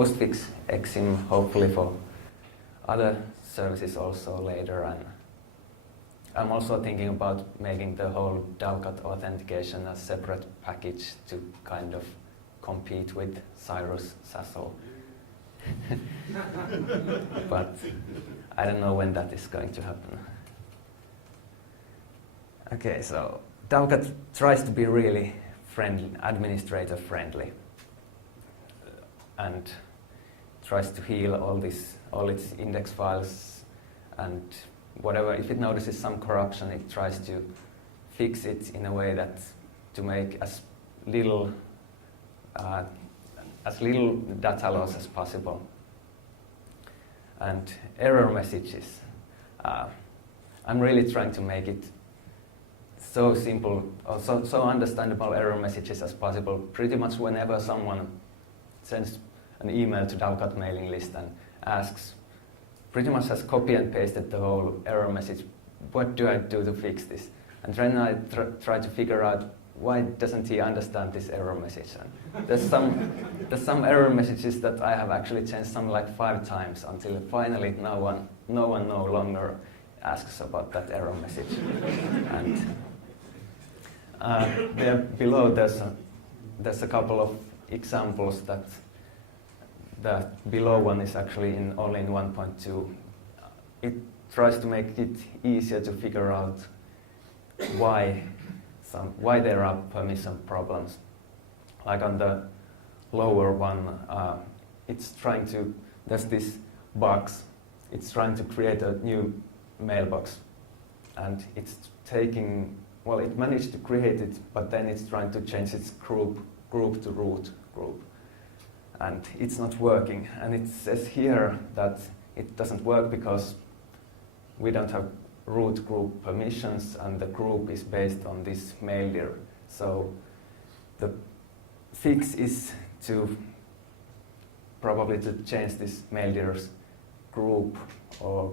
postfix exim hopefully for other services also later, and I'm also thinking about making the whole Dovecot authentication a separate package to kind of compete with Cyrus Sassel. But I don't know when that is going to happen. Okay, so Dovecot tries to be really friendly, administrator friendly, and tries to heal all its index files, and whatever, if it notices some corruption, it tries to fix it in a way that to make as little data loss as possible. And error messages, I'm really trying to make it so simple, or so understandable error messages as possible. Pretty much whenever someone sends an email to Dovecot mailing list and asks, pretty much has copy and pasted the whole error message, what do I do to fix this? And then I try to figure out why doesn't he understand this error message. And there's some error messages that I have actually changed some like 5 times until finally no one no longer asks about that error message. And there below there's a couple of examples that the below one is actually only in 1.2. It tries to make it easier to figure out why there are permission problems. Like on the lower one, there's this box, it's trying to create a new mailbox, and it's it managed to create it, but then it's trying to change its group to root group. And it's not working. And it says here that it doesn't work because we don't have root group permissions, and the group is based on this mail dir. So the fix is probably to change this mail dir's group, or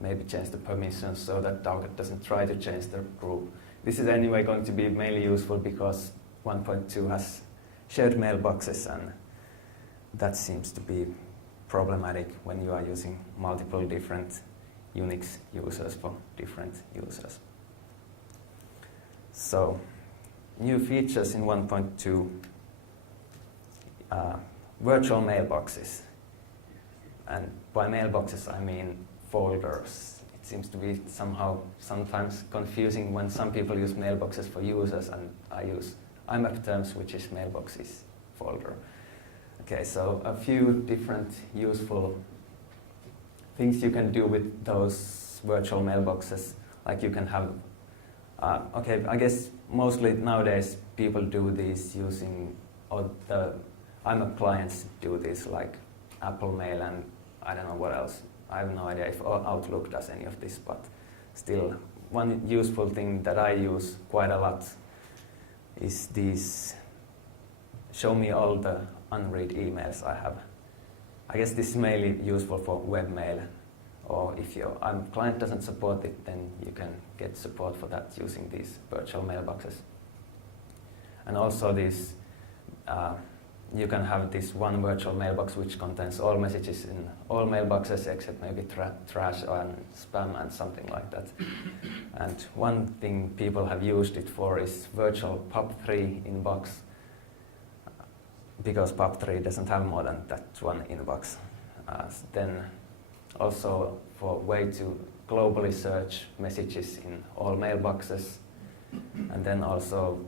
maybe change the permissions so that Dovecot doesn't try to change the group. This is anyway going to be mainly useful because 1.2 has shared mailboxes, and that seems to be problematic when you are using multiple different Unix users for different users. So, new features in 1.2, virtual mailboxes. And by mailboxes I mean folders. It seems to be sometimes confusing when some people use mailboxes for users and I use IMAP terms, which is mailboxes folder. Okay, so a few different useful things you can do with those virtual mailboxes. Like you can have, I guess mostly nowadays people do these using, or the IMAP clients do this, like Apple Mail and I don't know what else. I have no idea if Outlook does any of this, but still, one useful thing that I use quite a lot is these show me all the unread emails I have. I guess this is mainly useful for webmail, or if your client doesn't support it, then you can get support for that using these virtual mailboxes. And also these, you can have this one virtual mailbox which contains all messages in all mailboxes except maybe trash and spam and something like that. And one thing people have used it for is virtual POP3 inbox, because POP3 doesn't have more than that one inbox. Then also for way to globally search messages in all mailboxes, and then also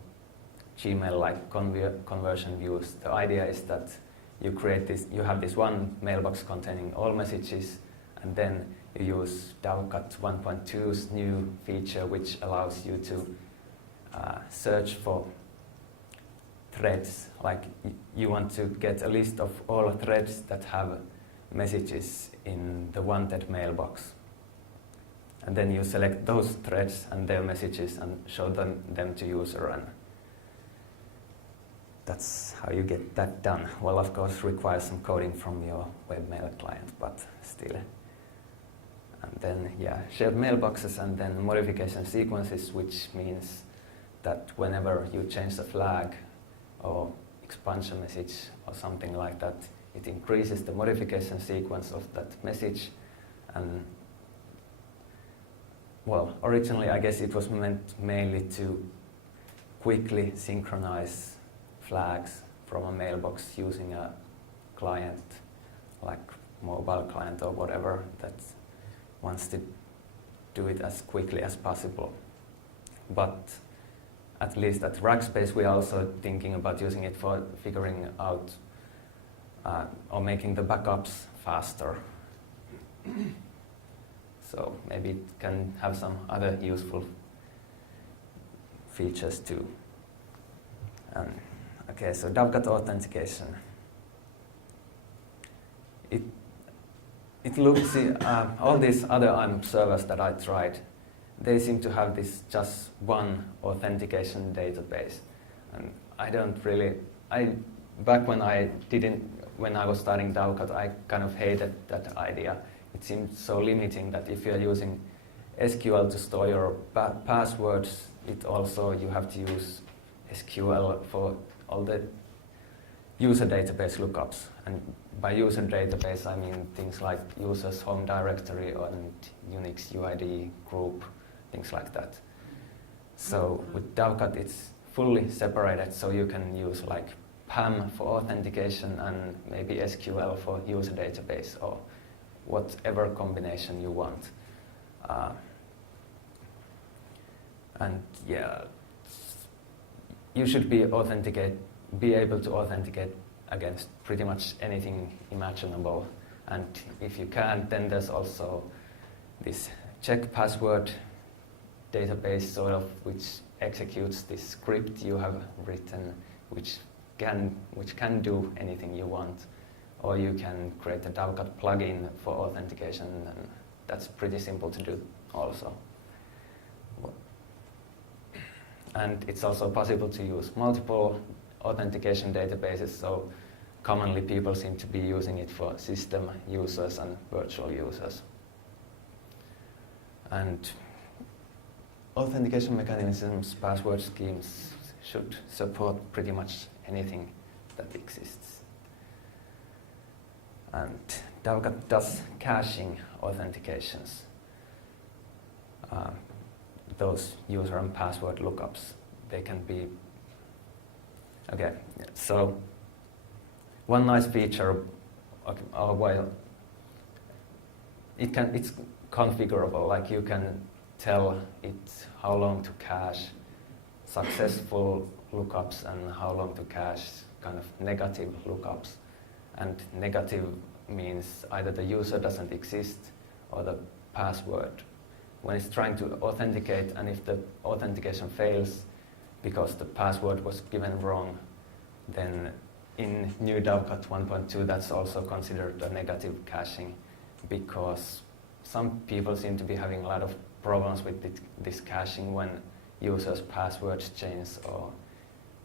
Gmail-like conversion views. The idea is that you have this one mailbox containing all messages, and then you use Dovecot 1.2's new feature, which allows you to search for threads. Like you want to get a list of all threads that have messages in the wanted mailbox. And then you select those threads and their messages and show them to user, and that's how you get that done. Well, of course, requires some coding from your webmail client, but still. And then, shared mailboxes and then modification sequences, which means that whenever you change the flag or expansion message or something like that, it increases the modification sequence of that message. And well, originally I guess it was meant mainly to quickly synchronize flags from a mailbox using a client, like mobile client or whatever, that wants to do it as quickly as possible. But at least at Rackspace we are also thinking about using it for figuring out or making the backups faster. So maybe it can have some other useful features too. Okay, so Dovecot authentication. It looks, all these other IMAP servers that I tried, they seem to have this just one authentication database. And I don't really, back when I was starting Dovecot, I kind of hated that idea. It seemed so limiting that if you're using SQL to store your passwords, you have to use SQL for all the user database lookups. And by user database, I mean things like user's home directory and Unix UID group, things like that. So with Dovecot, it's fully separated, so you can use like PAM for authentication and maybe SQL for user database or whatever combination you want. And yeah, you should be able to authenticate against pretty much anything imaginable. And if you can't, then there's also this check password database sort of, which executes this script you have written, which can do anything you want. Or you can create a Dovecot plugin for authentication, and that's pretty simple to do also. And it's also possible to use multiple authentication databases, so commonly people seem to be using it for system users and virtual users. And authentication mechanisms, password schemes should support pretty much anything that exists. And Dovecot does caching authentications. Those user and password lookups, they can be... Okay, so one nice feature, it's configurable, like you can tell it how long to cache successful lookups and how long to cache kind of negative lookups. And negative means either the user doesn't exist or the password. When it's trying to authenticate, and if the authentication fails because the password was given wrong, then in new Dovecot 1.2 that's also considered a negative caching, because some people seem to be having a lot of problems with this caching when users' passwords change or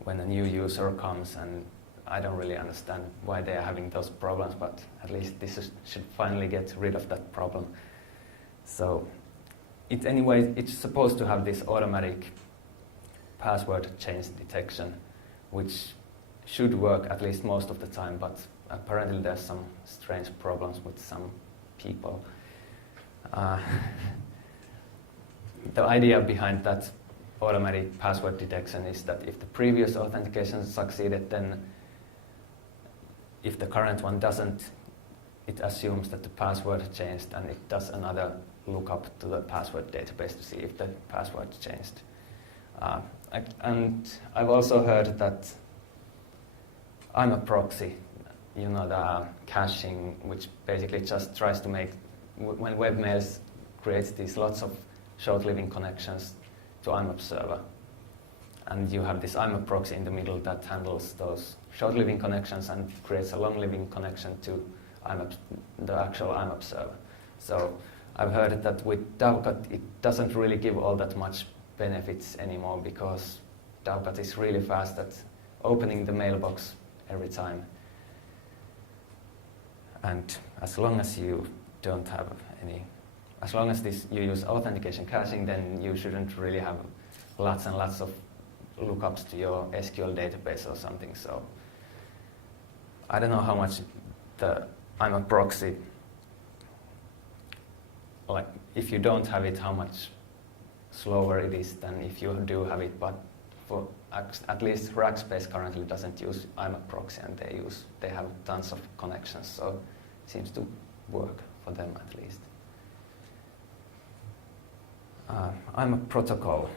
when a new user comes, and I don't really understand why they are having those problems, but at least this should finally get rid of that problem. So it's supposed to have this automatic password change detection, which should work at least most of the time, but apparently there's some strange problems with some people. The idea behind that automatic password detection is that if the previous authentication succeeded, then if the current one doesn't, it assumes that the password changed, and it does another lookup to the password database to see if the password changed. And I've also heard that IMAP-proxy, you know, the caching, which basically just tries to make, when webmails creates these lots of short-living connections to IMAP-server. And you have this IMAP-proxy in the middle that handles those short-living connections and creates a long-living connection to the actual IMAP-server. So I've heard that with Dovecot, it doesn't really give all that much benefits anymore, because Dovecot is really fast at opening the mailbox every time. And as long as you don't have as long as you use authentication caching, then you shouldn't really have lots and lots of lookups to your SQL database or something. So I don't know how much the IMAP proxy, like if you don't have it, how much slower it is than if you do have it. But for at least Rackspace currently doesn't use IMAP proxy, and they have tons of connections, so it seems to work for them at least. IMAP protocol,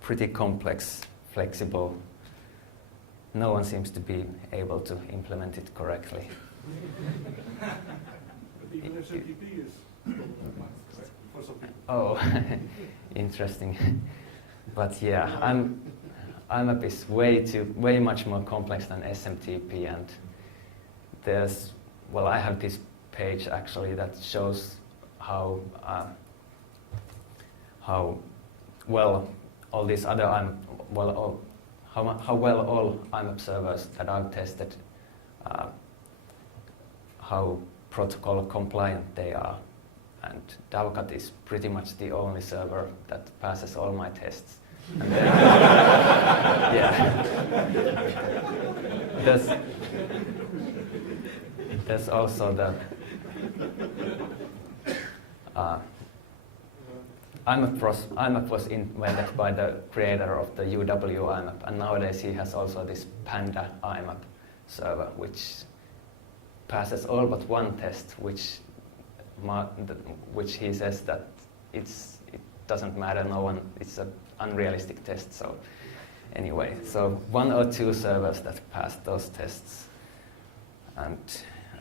pretty complex, flexible. No one seems to be able to implement it correctly. But even SMTP is for some people. Oh, interesting. But yeah, IMAP is way much more complex than SMTP, and there's, well, I have this page actually that shows how well all these other how well all IMAP servers that I've tested, how protocol compliant they are. And Dovecot is pretty much the only server that passes all my tests. And then, yeah. There's also the IMAP was invented by the creator of the UW IMAP, and nowadays he has also this Panda IMAP server, which passes all but one test, which he says that it doesn't matter, it's an unrealistic test. So anyway, so 1 or 2 servers that pass those tests. And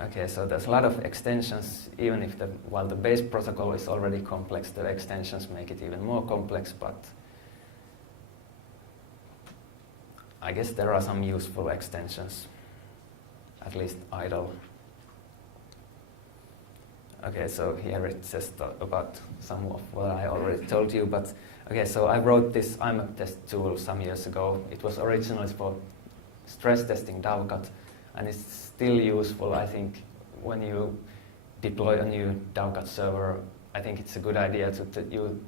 okay, so there's a lot of extensions, even if while the base protocol is already complex, the extensions make it even more complex, but I guess there are some useful extensions, at least idle. Okay, so here it says about some of what I already told you, but okay, so I wrote this IMAP test tool some years ago. It was originally for stress testing Dovecot, and it's still useful. I think when you deploy a new Dovecot server, I think it's a good idea to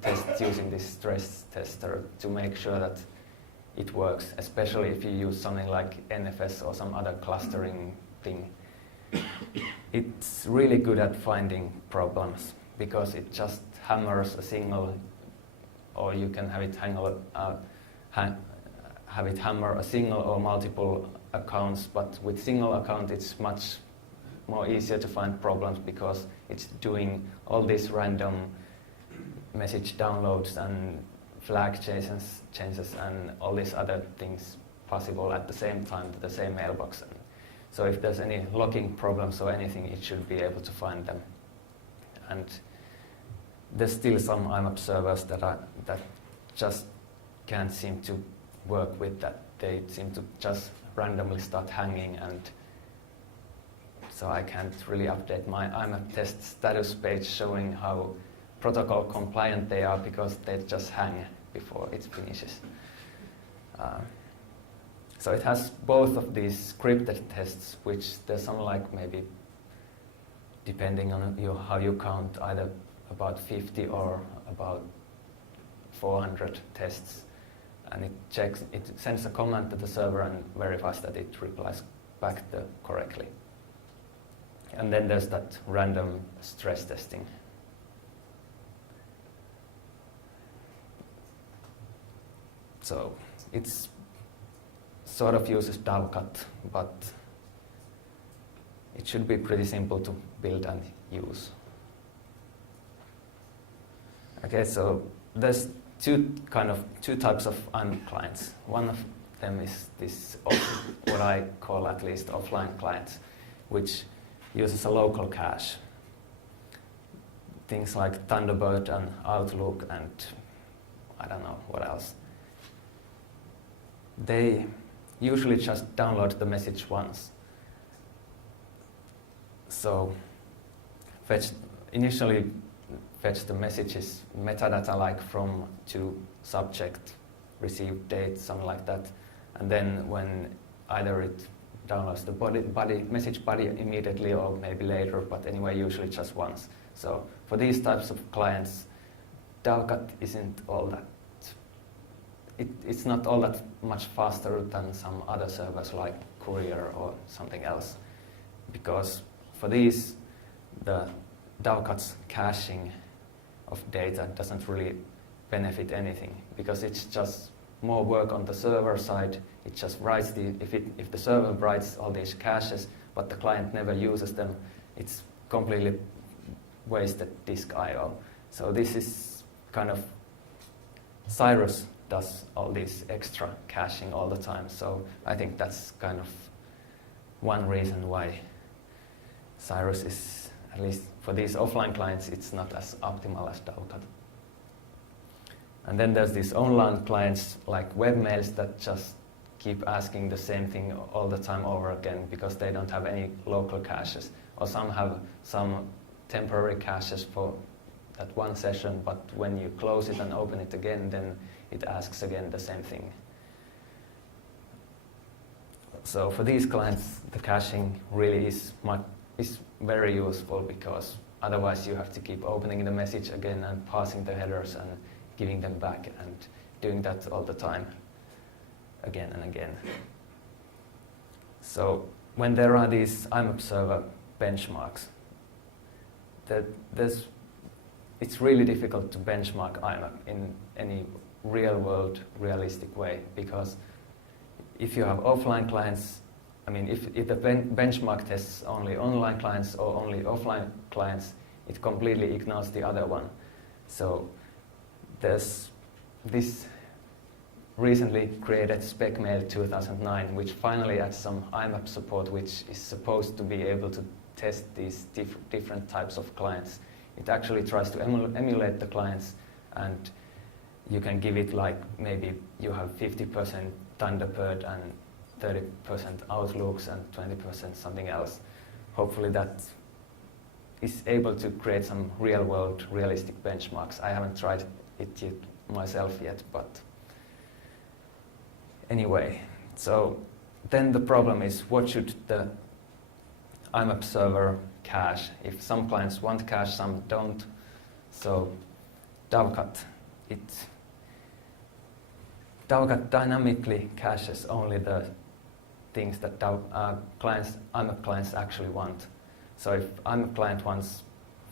test using this stress tester to make sure that it works, especially if you use something like NFS or some other clustering thing. It's really good at finding problems because it just hammers a single, or you can have it hammer a single or multiple accounts, but with single account it's much more easier to find problems because it's doing all these random message downloads and flag changes and all these other things possible at the same time to the same mailbox. So if there's any logging problems or anything, it should be able to find them. And there's still some IMAP servers that just can't seem to work with that. They seem to just randomly start hanging, and so I can't really update my IMAP test status page showing how protocol compliant they are because they just hang before it finishes. So it has both of these scripted tests, which there's some like maybe, depending on how you count, either about 50 or about 400 tests. And it sends a command to the server and verifies that it replies back correctly. And then there's that random stress testing. So it's sort of uses Dovecot, but it should be pretty simple to build and use. Okay, so there's two types of IMAP clients. One of them is this what I call at least offline clients, which uses a local cache. Things like Thunderbird and Outlook and I don't know what else. They usually just download the message once. So initially fetch the messages, metadata like from to subject, received date, something like that. And then when either it downloads the message body immediately or maybe later, but anyway, usually just once. So for these types of clients, Dovecot isn't all that. It's not all that much faster than some other servers like courier or something else. Because for these, the Dovecot's caching of data doesn't really benefit anything, because it's just more work on the server side. It just writes if the server writes all these caches, but the client never uses them, it's completely wasted disk I/O. So this is kind of, Cyrus does all this extra caching all the time. So I think that's kind of one reason why Cyrus is, at least for these offline clients, it's not as optimal as Dovecot. And then there's these online clients like webmails that just keep asking the same thing all the time over again because they don't have any local caches. Or some have some temporary caches for that one session, but when you close it and open it again, then it asks again the same thing. So for these clients, the caching really is very useful, because otherwise you have to keep opening the message again and parsing the headers and giving them back and doing that all the time, again and again. So when there are these IMAP-server benchmarks, it's really difficult to benchmark IMAP in any real-world, realistic way, because if you have offline clients, I mean, if the benchmark tests only online clients or only offline clients, it completely ignores the other one. So there's this recently created SpecMail 2009, which finally adds some IMAP support, which is supposed to be able to test these different types of clients. It actually tries to emulate the clients, and you can give it like, maybe you have 50% Thunderbird and 30% Outlooks and 20% something else. Hopefully that is able to create some real-world, realistic benchmarks. I haven't tried it myself yet, but anyway. So then the problem is, what should the IMAP server cache? If some clients want cache, some don't. So Dovecot dynamically caches only the things that IMAP clients actually want. So if IMAP client wants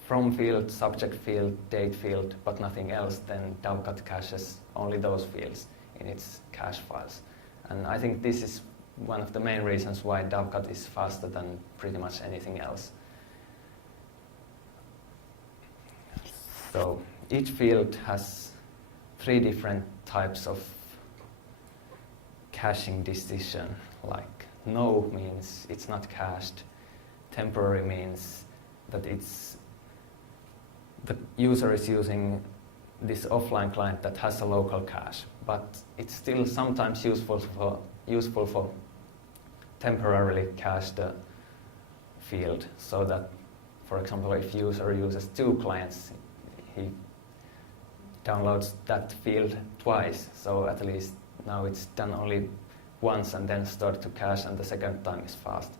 from field, subject field, date field, but nothing else, then Dovecot caches only those fields in its cache files. And I think this is one of the main reasons why Dovecot is faster than pretty much anything else. So each field has 3 different types of caching decision. Like no means it's not cached. Temporary means that the user is using this offline client that has a local cache, but it's still sometimes useful for temporarily cache the field, so that, for example, if user uses 2 clients, he downloads that field twice, so at least now it's done only once and then stored to cache, and the second time is fast.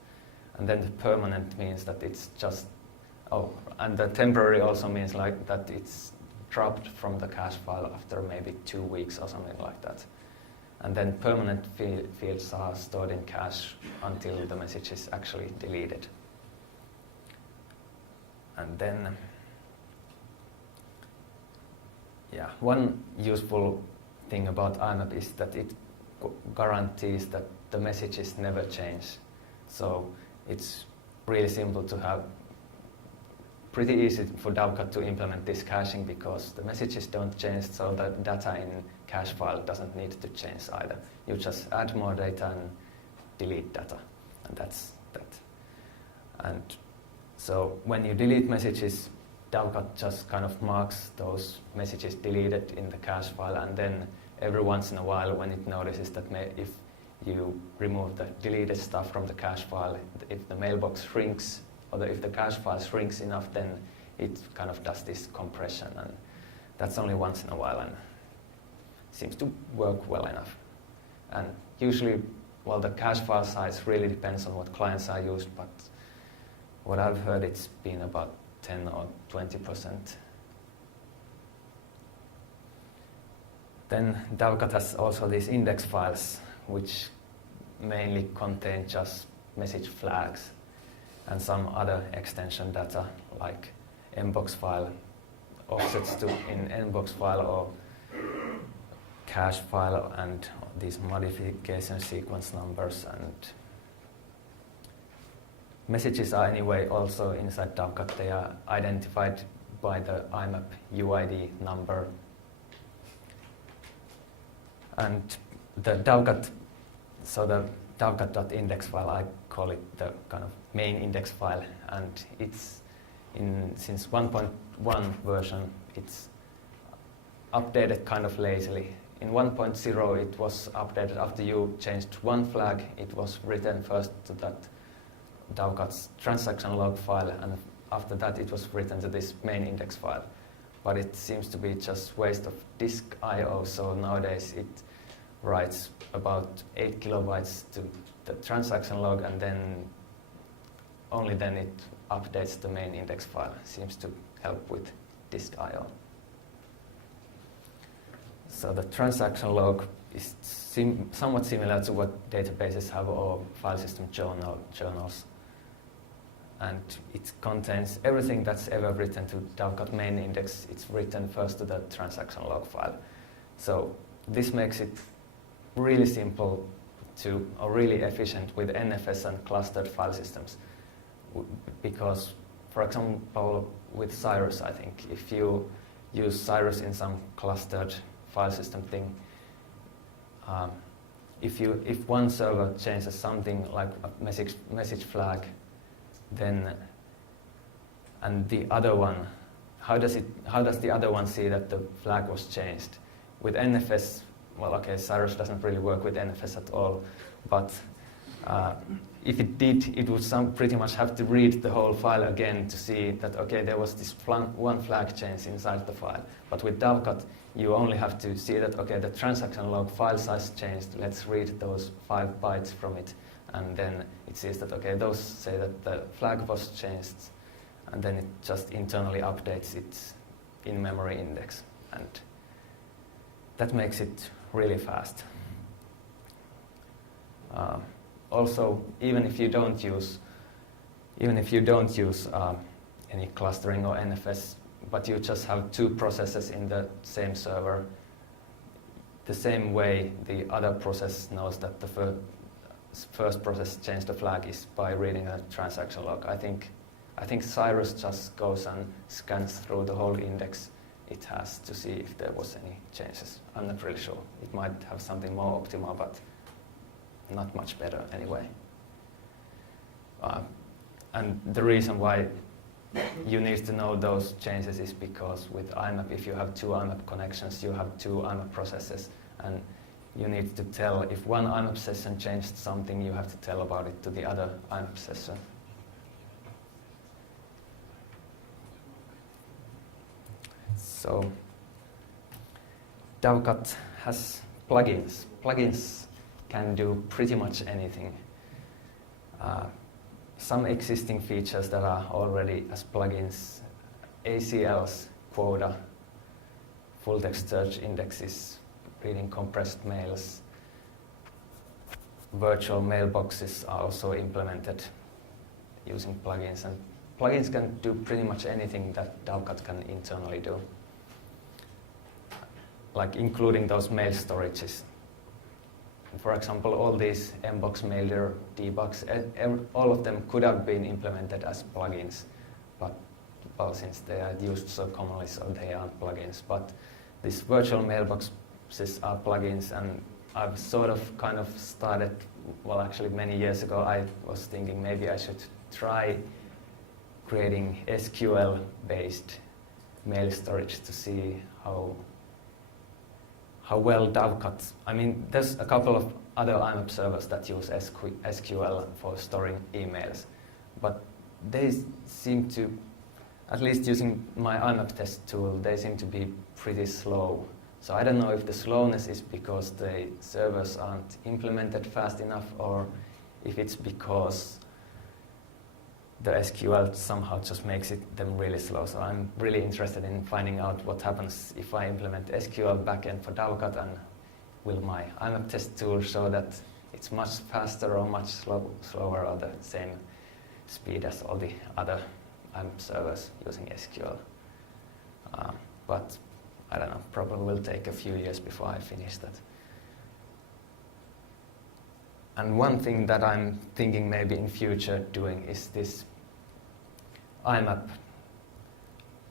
And then the permanent means that it's just, and the temporary also means like that it's dropped from the cache file after maybe 2 weeks or something like that. And then permanent fields are stored in cache until the message is actually deleted. And then, one useful thing about IMAP is that it guarantees that the messages never change. So it's really simple to have, pretty easy for Dovecot to implement this caching, because the messages don't change, so the data in cache file doesn't need to change either. You just add more data and delete data, and that's that. And so when you delete messages, Dovecot just kind of marks those messages deleted in the cache file, and then every once in a while, when it notices that if you remove the deleted stuff from the cache file, if the mailbox shrinks, or if the cache file shrinks enough, then it kind of does this compression, and that's only once in a while, and seems to work well enough. And usually, well, the cache file size really depends on what clients are used, but what I've heard, it's been about 10 or 20%. Then Dovecot has also these index files, which mainly contain just message flags and some other extension data like mbox file, offsets to in mbox file or cache file, and these modification sequence numbers. And messages are anyway also inside Dovecot. They are identified by the IMAP UID number. And the Dovecot, so the Dovecot.index file, I call it the kind of main index file, and it's since 1.1 version, it's updated kind of lazily. In 1.0 it was updated after you changed one flag. It was written first to that Dovecot's transaction log file, and after that it was written to this main index file. But it seems to be just waste of disk I/O, so nowadays it writes about 8 kilobytes to the transaction log, and then only then it updates the main index file. Seems to help with disk I/O. So the transaction log is somewhat similar to what databases have or file system journals. And it contains everything that's ever written to Dovecot main index. It's written first to the transaction log file. So this makes it really simple or really efficient with NFS and clustered file systems. Because, for example, with Cyrus, I think, if you use Cyrus in some clustered file system thing, if one server changes something like a message flag, then and the other one, how does the other one see that the flag was changed? With NFS, well, okay, Cyrus doesn't really work with NFS at all, but if it did, it would pretty much have to read the whole file again to see that, okay, there was this one flag change inside the file. But with Dovecot, you only have to see that, okay, the transaction log file size changed, let's read those 5 bytes from it, and then it sees that, okay, those say that the flag was changed, and then it just internally updates its in-memory index, and that makes it really fast. Also, even if you don't use any clustering or NFS, but you just have 2 processes in the same server, the same way the other process knows that the first process changed the flag is by reading a transaction log. I think Cyrus just goes and scans through the whole index it has to see if there was any changes. I'm not really sure. It might have something more optimal, but not much better anyway. And the reason why you need to know those changes is because with IMAP, if you have 2 IMAP connections, you have 2 IMAP processes, and you need to tell if one IMAP session changed something, you have to tell about it to the other IMAP session. So Dovecot has plugins. Plugins can do pretty much anything. Some existing features that are already as plugins, ACLs, quota, full text search indexes, reading compressed mails, virtual mailboxes are also implemented using plugins, and plugins can do pretty much anything that Dovecot can internally do, like including those mail storages. For example, all these mbox mailer debugs, all of them could have been implemented as plugins, but well, since they are used so commonly, so they aren't plugins. But these virtual mailboxes are plugins, and I've sort of kind of started, well, actually many years ago, I was thinking maybe I should try creating SQL-based mail storage to see how well Dovecot, I mean, there's a couple of other IMAP servers that use SQL for storing emails, but they seem to, at least using my IMAP test tool, they seem to be pretty slow. So I don't know if the slowness is because the servers aren't implemented fast enough, or if it's because the SQL somehow just makes them really slow. So I'm really interested in finding out what happens if I implement SQL backend for Dovecot, and will my IMAP test tool show that it it's much faster or much slower or the same speed as all the other IMAP servers using SQL. But I don't know, probably will take a few years before I finish that. And one thing that I'm thinking maybe in future doing is this IMAP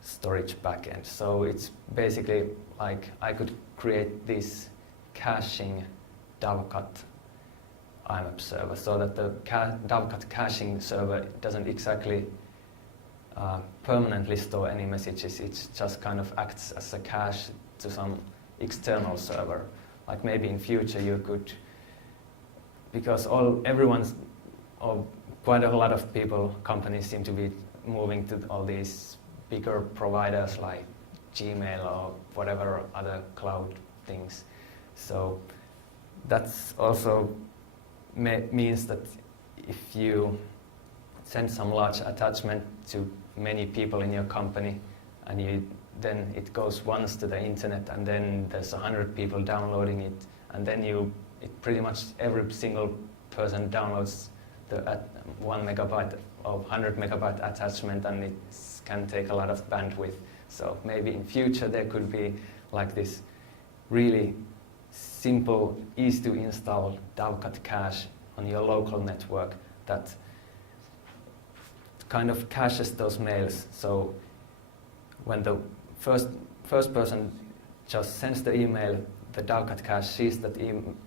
storage backend. So it's basically like I could create this caching Dovecot IMAP server so that the Dovecot caching server doesn't exactly permanently store any messages. It just kind of acts as a cache to some external server. Like maybe in future you could, because quite a lot of people, companies seem to be moving to all these bigger providers like Gmail or whatever other cloud things. So that's also means that if you send some large attachment to many people in your company and then it goes once to the internet and then there's 100 people downloading it and then it pretty much every single person downloads the 1 megabyte or 100 megabyte attachment, and it can take a lot of bandwidth. So maybe in future there could be like this really simple, easy to install Dovecot cache on your local network that kind of caches those mails. So when the first person just sends the email, the Dovecot cache sees that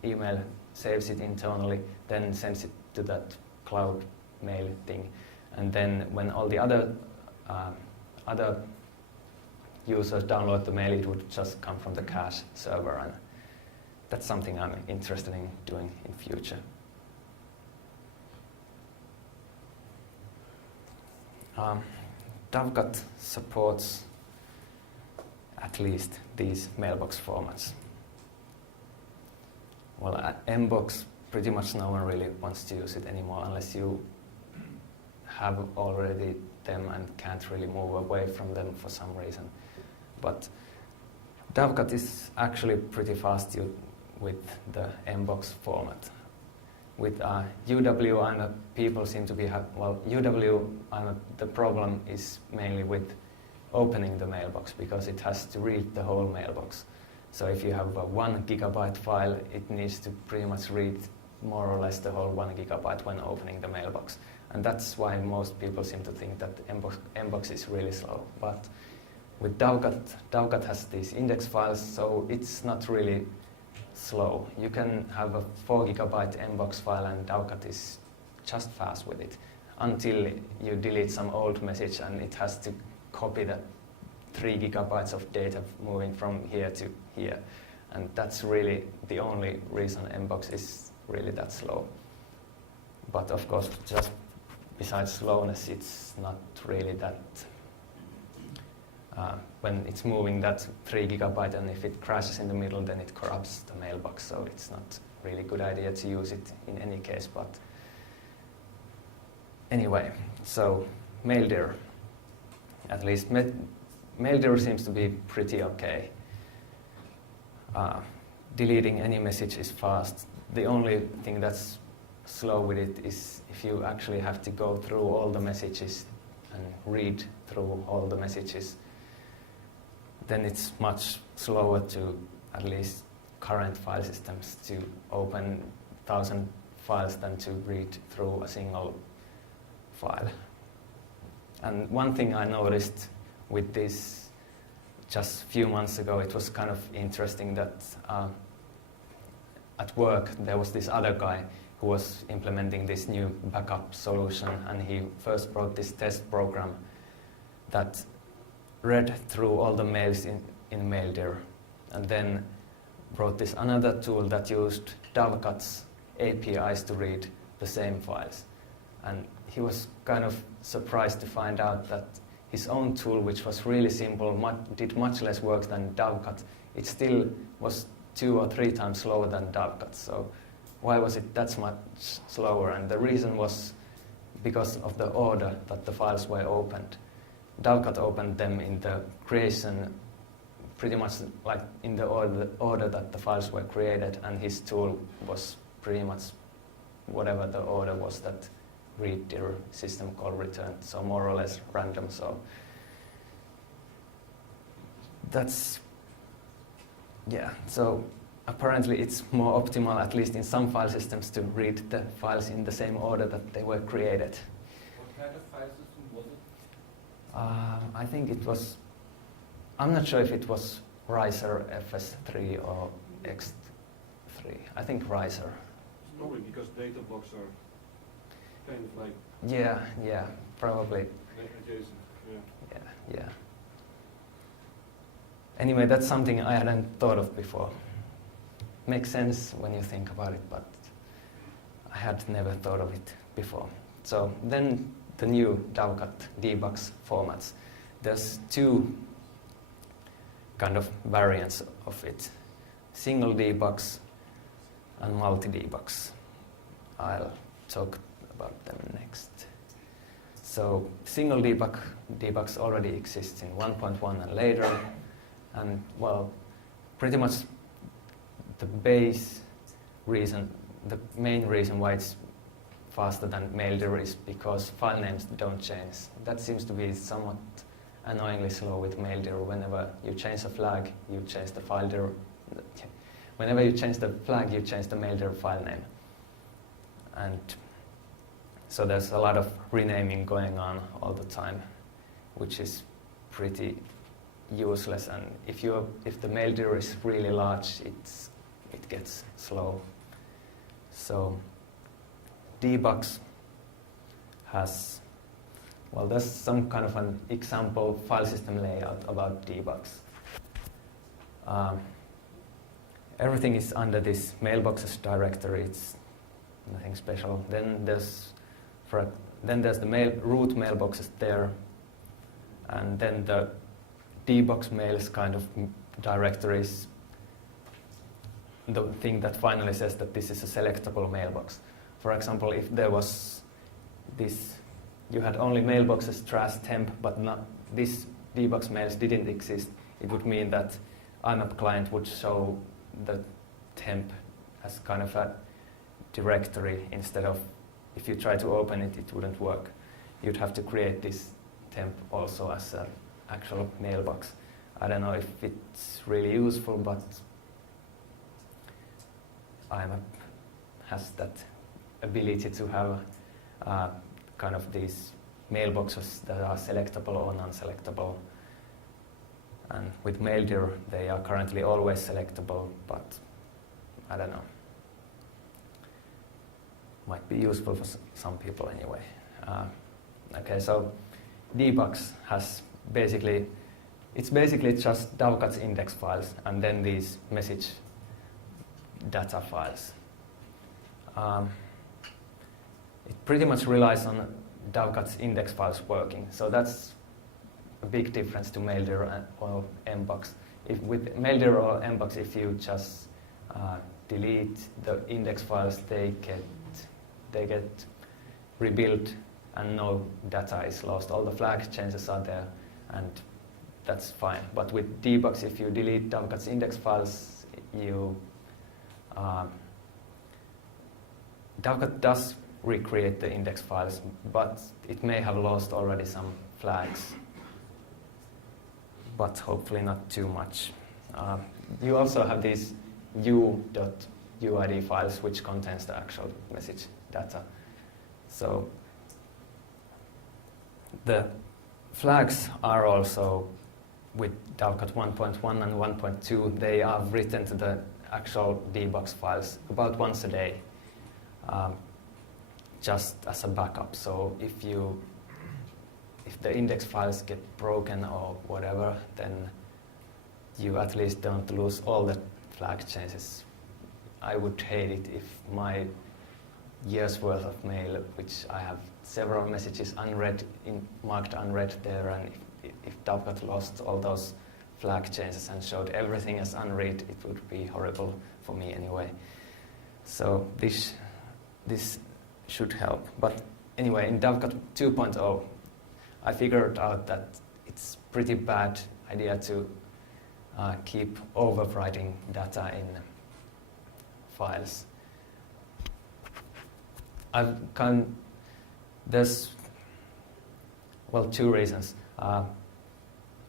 email, saves it internally, then sends it to that cloud mail thing. And then when all the other users download the mail, it would just come from the cache server, and that's something I'm interested in doing in future. Dovecot supports at least these mailbox formats. Well, at Mbox, pretty much no one really wants to use it anymore unless you have already them and can't really move away from them for some reason. But Dovecot is actually pretty fast with the Mbox format. With UW IMAP, people seem to be UW IMAP, the problem is mainly with opening the mailbox because it has to read the whole mailbox. So if you have a 1 gigabyte file, it needs to pretty much read more or less the whole 1 gigabyte when opening the mailbox. And that's why most people seem to think that Mbox is really slow. But with Dovecot has these index files, so it's not really slow. You can have a 4 gigabyte Mbox file and Dovecot is just fast with it until you delete some old message and it has to copy that 3 gigabytes of data moving from here to here. And that's really the only reason Mbox is really that slow. But of course, just besides slowness, it's not really that when it's moving that 3 gigabyte and if it crashes in the middle, then it corrupts the mailbox. So it's not really a good idea to use it in any case. But anyway, so Maildir. At least Maildir seems to be pretty okay. Deleting any message is fast. The only thing that's slow with it is if you actually have to go through all the messages and read through all the messages, then it's much slower to, at least current file systems, to open 1,000 files than to read through a single file. And one thing I noticed with this just a few months ago, it was kind of interesting that at work there was this other guy who was implementing this new backup solution, and he first wrote this test program that read through all the mails in Maildir, and then wrote this another tool that used Dovecot's APIs to read the same files. And he was kind of surprised to find out that his own tool, which was really simple, did much less work than Dovecot. It still was 2 or 3 times slower than Dovecot. So why was it that much slower? And the reason was because of the order that the files were opened. Dovecot opened them in the creation, pretty much like in the order that the files were created, and his tool was pretty much whatever the order was that readdir system call returned, so more or less random. So that's, yeah, so apparently it's more optimal, at least in some file systems, to read the files in the same order that they were created. What kind of file system was it? I think it was, I'm not sure if it was Riser FS3 or X3. I think Riser. Probably because data blocks are kind of like Yeah, probably. adjacent. Yeah. Yeah. Anyway, that's something I hadn't thought of before. Makes sense when you think about it, but I had never thought of it before. So then the new Dovecot debugs formats. There's two kind of variants of it. Single debugs and multi-debugs. I'll talk about them next. So single debugs already exist in 1.1 and later, and well, pretty much the main reason why it's faster than Maildir is because file names don't change. That seems to be somewhat annoyingly slow with Maildir. Whenever you change a flag, you change the file Whenever you change the flag, you change the Maildir file name. And so there's a lot of renaming going on all the time, which is pretty useless. And if the Maildir is really large, it gets slow. So debugs has, well, there's some kind of an example file system layout about debugs. Everything is under this mailboxes directory. It's nothing special. Then there's the root mailboxes there, and then the debug mails kind of directories. The thing that finally says that this is a selectable mailbox. For example, if there was this, you had only mailboxes trash temp, but not this debug mails didn't exist, it would mean that IMAP client would show the temp as kind of a directory instead of, if you try to open it, it wouldn't work. You'd have to create this temp also as an actual mailbox. I don't know if it's really useful, but IMAP has that ability to have kind of these mailboxes that are selectable or non-selectable. And with Maildir, they are currently always selectable, but I don't know. Might be useful for some people anyway. Okay, so debugs has it's basically just Dovecot's index files and then these message data files. It pretty much relies on Dovecot's index files working, so that's a big difference to Maildir or Mbox. If with Maildir or Mbox, if you just delete the index files, they get rebuilt and no data is lost. All the flag changes are there, and that's fine. But with debugs, if you delete Dovecot's index files, Dovecot does recreate the index files, but it may have lost already some flags, but hopefully not too much. You also have these u.uid files, which contains the actual message data. So the flags are also, with Dovecot 1.1 and 1.2, they are written to the actual debugs files about once a day, just as a backup. So if the index files get broken or whatever, then you at least don't lose all the flag changes. I would hate it if my year's worth of mail, which I have several messages unread, marked unread there, and if Dovecot lost all those flag changes and showed everything as unread, it would be horrible for me anyway. So this should help. But anyway, in Dovecot 2.0, I figured out that it's pretty bad idea to keep overwriting data in files. there's, well, two reasons.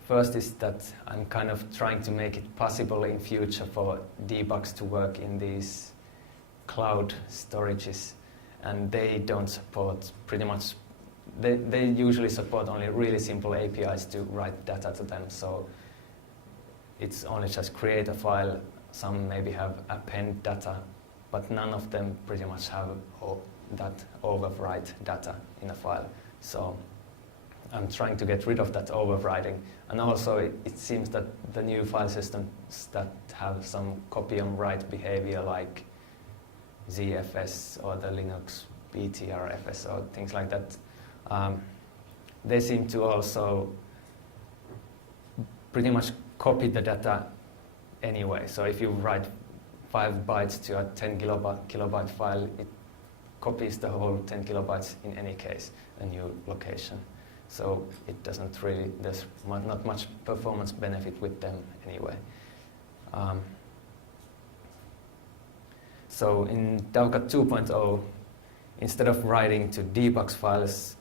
First is that I'm kind of trying to make it possible in future for debugs to work in these cloud storages, and they don't support pretty much, they usually support only really simple APIs to write data to them, so it's only just create a file. Some maybe have append data, but none of them pretty much have that overwrite data in a file. So I'm trying to get rid of that overwriting. And also it seems that the new file systems that have some copy on write behavior like ZFS or the Linux BTRFS or things like that, they seem to also pretty much copy the data anyway. So if you write 5 bytes to a 10 kilobyte file, it copies the whole 10 kilobytes in any case, a new location. So it doesn't really, there's not much performance benefit with them anyway. So in Dovecot 2.0, instead of writing to debug files,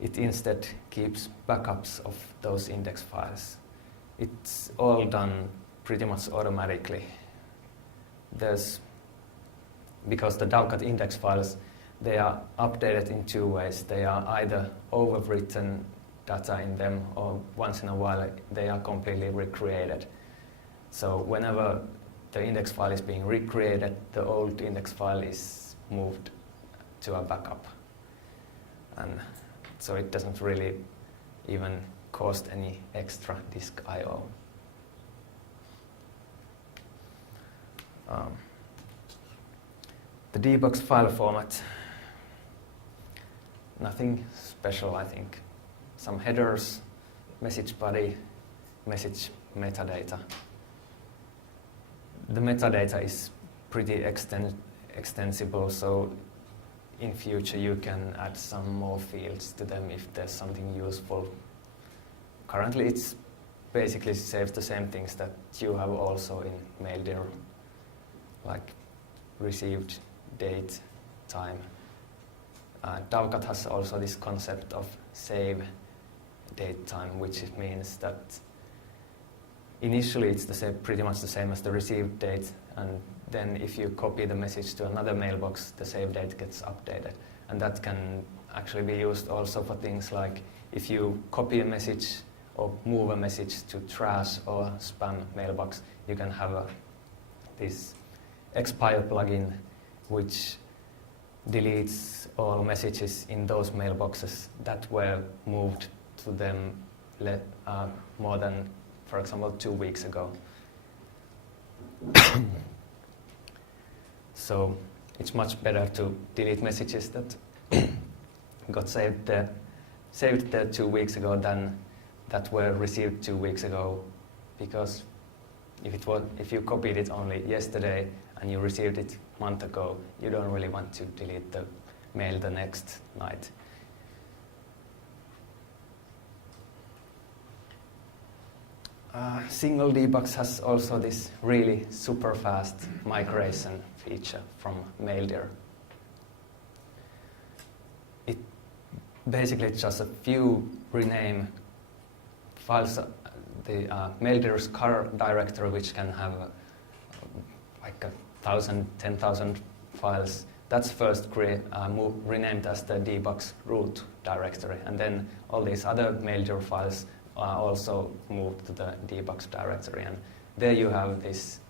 it instead keeps backups of those index files. It's all done pretty much automatically. Because the Dovecot index files, they are updated in two ways. They are either overwritten data in them, or once in a while they are completely recreated. So whenever the index file is being recreated, the old index file is moved to a backup. And so it doesn't really even cost any extra disk I/O. The debug file format, nothing special, I think. Some headers, message body, message metadata. The metadata is pretty extensible, so in future you can add some more fields to them if there's something useful. Currently it's basically saves the same things that you have also in Maildir, like received, date, time. Dovecot has also this concept of save date time, which means that initially it's pretty much the same as the received date, and then if you copy the message to another mailbox, the save date gets updated. And that can actually be used also for things like if you copy a message or move a message to trash or spam mailbox, you can have this expire plugin which deletes all messages in those mailboxes that were moved to them more than, for example, 2 weeks ago. So it's much better to delete messages that got saved there 2 weeks ago than that were received 2 weeks ago, because if you copied it only yesterday and you received it a month ago, you don't really want to delete the mail the next night. Single debugs has also this really super fast migration feature from Maildir. It basically just a few rename files, the Maildir's car directory, which can have like 1,000, 10,000 files. That's first renamed as the debugs root directory, and then all these other Maildir files are also moved to the debugs directory, and there you have this,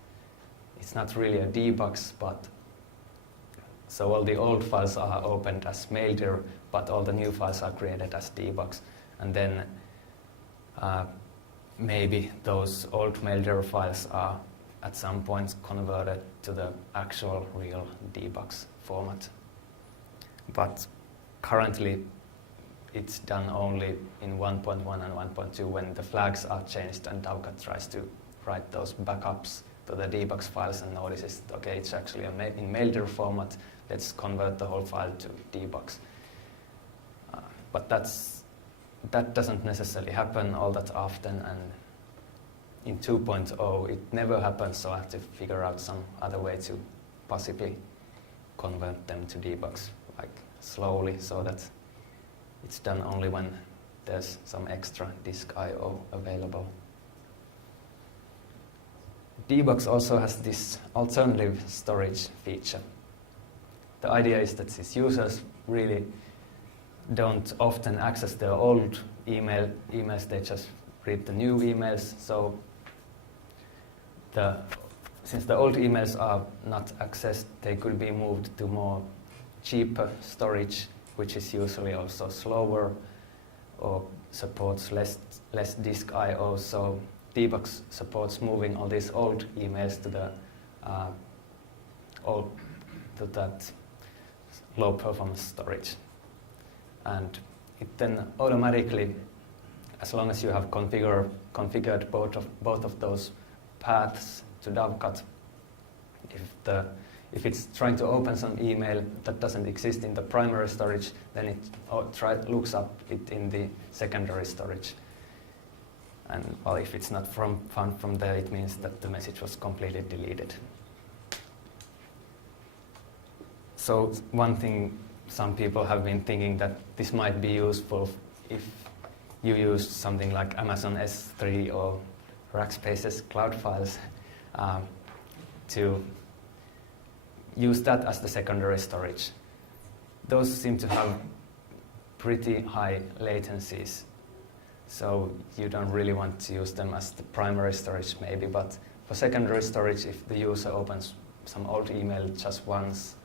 it's not really a debugs, but so all the old files are opened as Maildir, but all the new files are created as debugs, and then maybe those old Maildir files are at some point converted to the actual real debugs format. But currently it's done only in 1.1 and 1.2 when the flags are changed and Dovecot tries to write those backups to the debugs files and notices, okay, it's actually in Maildir format, let's convert the whole file to debugs. But that doesn't necessarily happen all that often, and in 2.0 it never happens, so I have to figure out some other way to possibly convert them to debugs, like slowly so that it's done only when there's some extra disk I/O available. Dbox also has this alternative storage feature. The idea is that these users really don't often access their old emails, they just read the new emails. So since the old emails are not accessed, they could be moved to more cheaper storage, which is usually also slower or supports less disk I/O. So Dbox supports moving all these old emails to that low performance storage. And it then automatically, as long as you have configured both of those paths to Dovecot, if it's trying to open some email that doesn't exist in the primary storage, then it looks up it in the secondary storage. And well, if it's not found from there, it means that the message was completely deleted. So one thing, some people have been thinking that this might be useful if you use something like Amazon S3 or Rackspace's cloud files to use that as the secondary storage. Those seem to have pretty high latencies, so you don't really want to use them as the primary storage maybe, but for secondary storage, if the user opens some old email just once,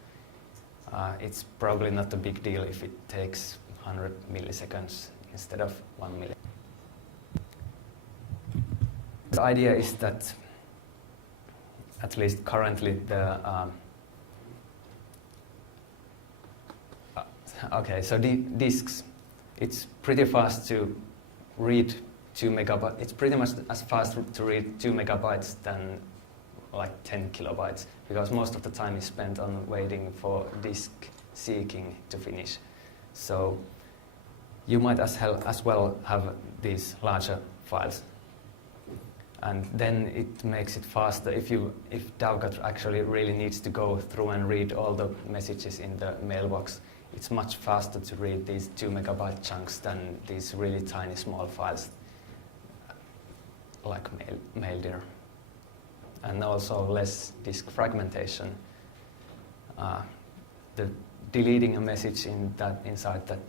it's probably not a big deal if it takes 100 milliseconds instead of 1 millisecond. The idea is that, at least currently, disks, it's pretty fast to read 2 megabytes. It's pretty much as fast to read 2 megabytes than like 10 kilobytes, because most of the time is spent on waiting for disk seeking to finish. So you might as well have these larger files. And then it makes it faster if Dovecot actually really needs to go through and read all the messages in the mailbox. It's much faster to read these 2 megabyte chunks than these really tiny small files like MailDir. And also less disk fragmentation. The deleting a message inside that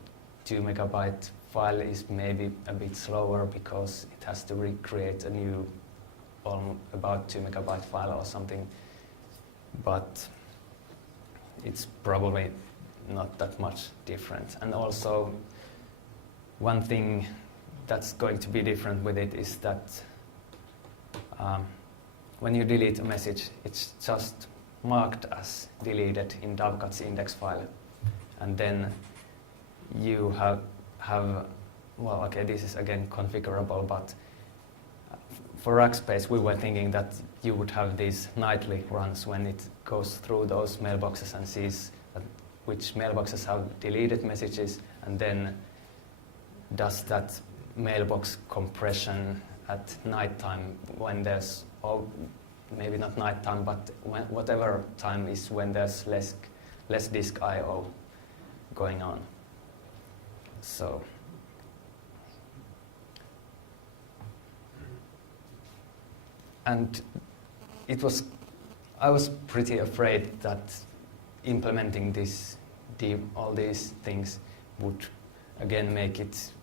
2 megabyte file is maybe a bit slower because it has to recreate a new about 2 megabyte file or something, but it's probably not that much different. And also one thing that's going to be different with it is that when you delete a message, it's just marked as deleted in Dovecot's index file. And then you have well, okay, this is again configurable, but for Rackspace, we were thinking that you would have these nightly runs when it goes through those mailboxes and sees which mailboxes have deleted messages, and then does that mailbox compression at nighttime when there's, or maybe not nighttime, but whatever time is when there's less disk I/O going on. So and I was pretty afraid that implementing all these things would again make it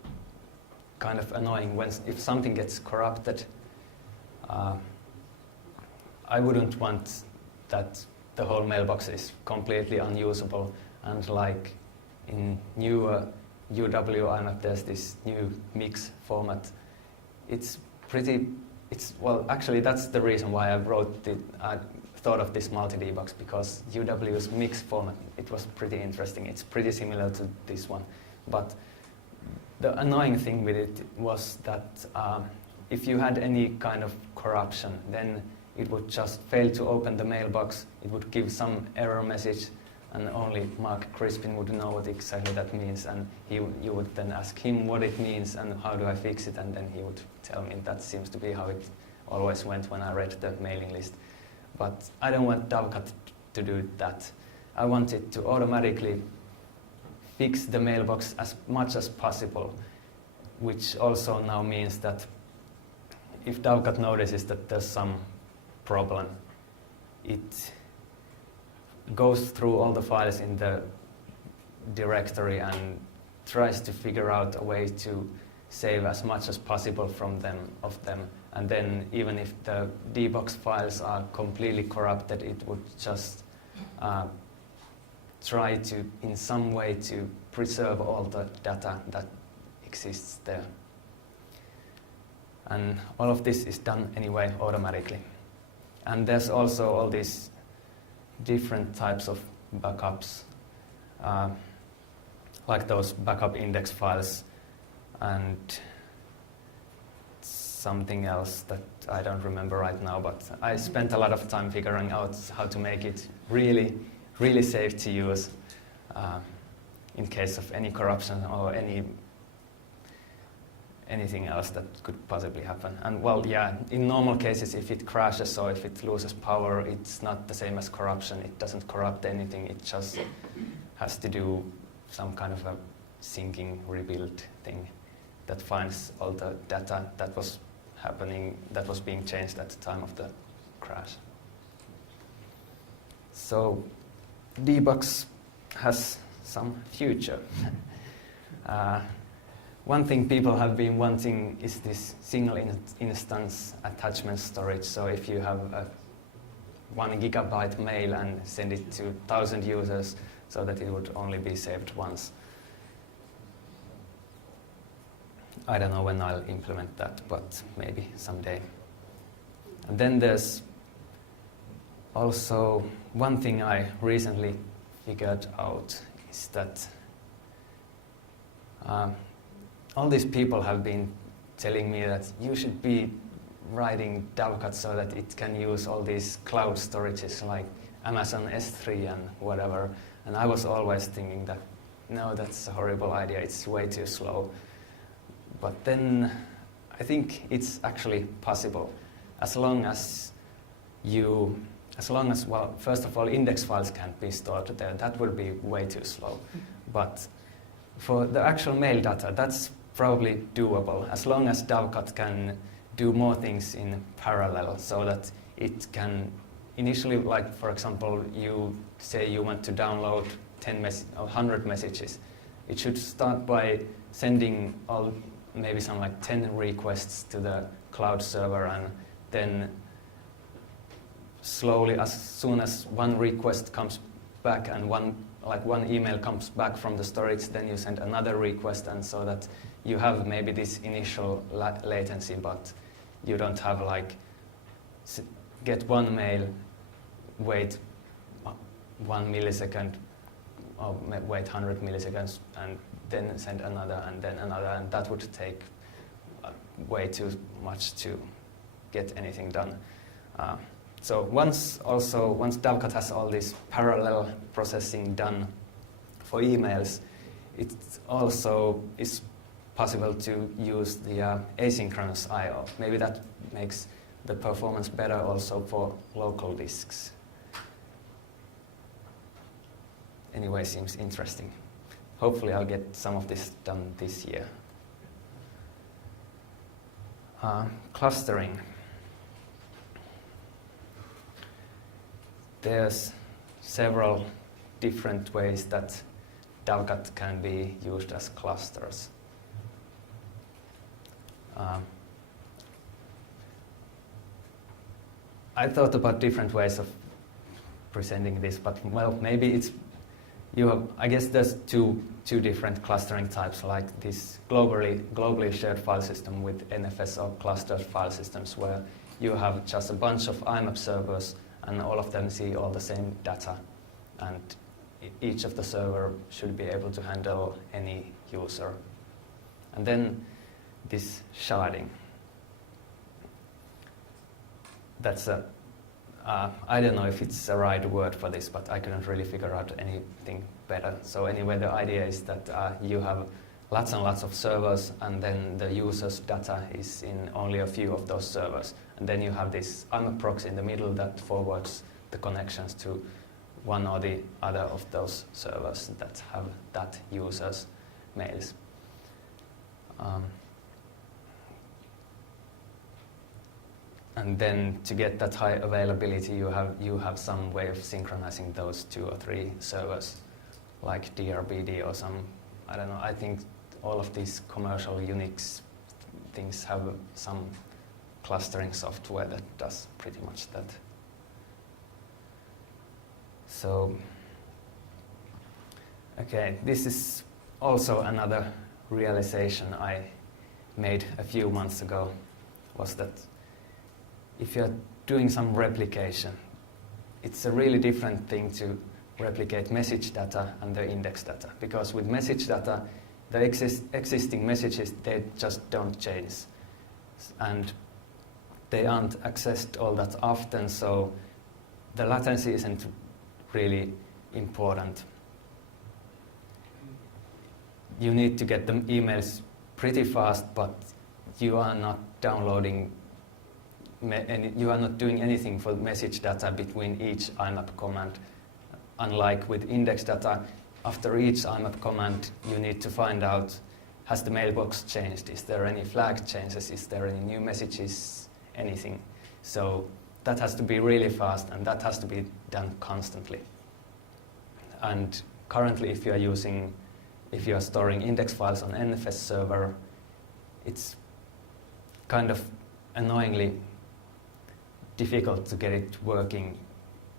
kind of annoying if something gets corrupted. I wouldn't want that the whole mailbox is completely unusable, and like in newer UW IMAP there's this new mix format. Well, actually that's the reason why I thought of this multi-dbox, because UW's mix format, it was pretty interesting. It's pretty similar to this one. But the annoying thing with it was that if you had any kind of corruption, then it would just fail to open the mailbox. It would give some error message, and only Mark Crispin would know what exactly that means, and you would then ask him what it means and how do I fix it, and then he would tell me. That seems to be how it always went when I read the mailing list. But I don't want Dovecot to do that. I want it to automatically fix the mailbox as much as possible, which also now means that if Dovecot notices that there's some problem, it goes through all the files in the directory and tries to figure out a way to save as much as possible from them. And then even if the dbox files are completely corrupted, it would just try to, in some way, to preserve all the data that exists there. And all of this is done anyway automatically. And there's also all these different types of backups, like those backup index files and something else that I don't remember right now, but I spent a lot of time figuring out how to make it really, really safe to use in case of any corruption or anything else that could possibly happen. And well, yeah, in normal cases, if it crashes or if it loses power, it's not the same as corruption. It doesn't corrupt anything. It just has to do some kind of a syncing rebuild thing that finds all the data that was happening, that was being changed at the time of the crash. So dbox has some future. One thing people have been wanting is this single instance attachment storage. So if you have a 1 gigabyte mail and send it to 1,000 users, so that it would only be saved once. I don't know when I'll implement that, but maybe someday. And then there's also one thing I recently figured out is that all these people have been telling me that you should be writing Dovecot so that it can use all these cloud storages like Amazon S3 and whatever. And I was always thinking that, no, that's a horrible idea, it's way too slow. But then I think it's actually possible, as long as, well, first of all, index files can't be stored there. That would be way too slow. But for the actual mail data, that's probably doable, as long as Dovecot can do more things in parallel, so that it can initially, like for example, you say you want to download 100 messages. It should start by sending maybe some like 10 requests to the cloud server, and then slowly, as soon as one request comes back and one email comes back from the storage, then you send another request, and so that you have maybe this initial latency, but you don't have like get one mail, wait 1 millisecond, or wait 100 milliseconds, and then send another, and then another, and that would take way too much to get anything done. So once Dovecot has all this parallel processing done for emails, it also is possible to use the asynchronous I/O. Maybe that makes the performance better also for local disks. Anyway, seems interesting. Hopefully I'll get some of this done this year. Clustering. There's several different ways that Dovecot can be used as clusters. I thought about different ways of presenting this, but well, maybe it's I guess there's two different clustering types, like this globally shared file system with NFS or clustered file systems, where you have just a bunch of IMAP servers and all of them see all the same data, and each of the server should be able to handle any user. And then this sharding. That's I don't know if it's the right word for this, but I couldn't really figure out anything better. So anyway, the idea is that you have lots and lots of servers, and then the user's data is in only a few of those servers. And then you have this IMAP proxy in the middle that forwards the connections to one or the other of those servers that have that user's mails. And then to get that high availability, you have some way of synchronizing those 2 or 3 servers, like DRBD or some, I don't know, I think all of these commercial Unix things have some clustering software that does pretty much that. So, okay, this is also another realization I made a few months ago, was that if you're doing some replication, it's a really different thing to replicate message data and the index data, because with message data, the existing messages, they just don't change. And they aren't accessed all that often, so the latency isn't really important. You need to get the emails pretty fast, but you are not downloading you are not doing anything for message data between each IMAP command. Unlike with index data, after each IMAP command, you need to find out, has the mailbox changed? Is there any flag changes? Is there any new messages? Anything. So that has to be really fast, and that has to be done constantly. And currently, if you are storing index files on NFS server, it's kind of annoyingly difficult to get it working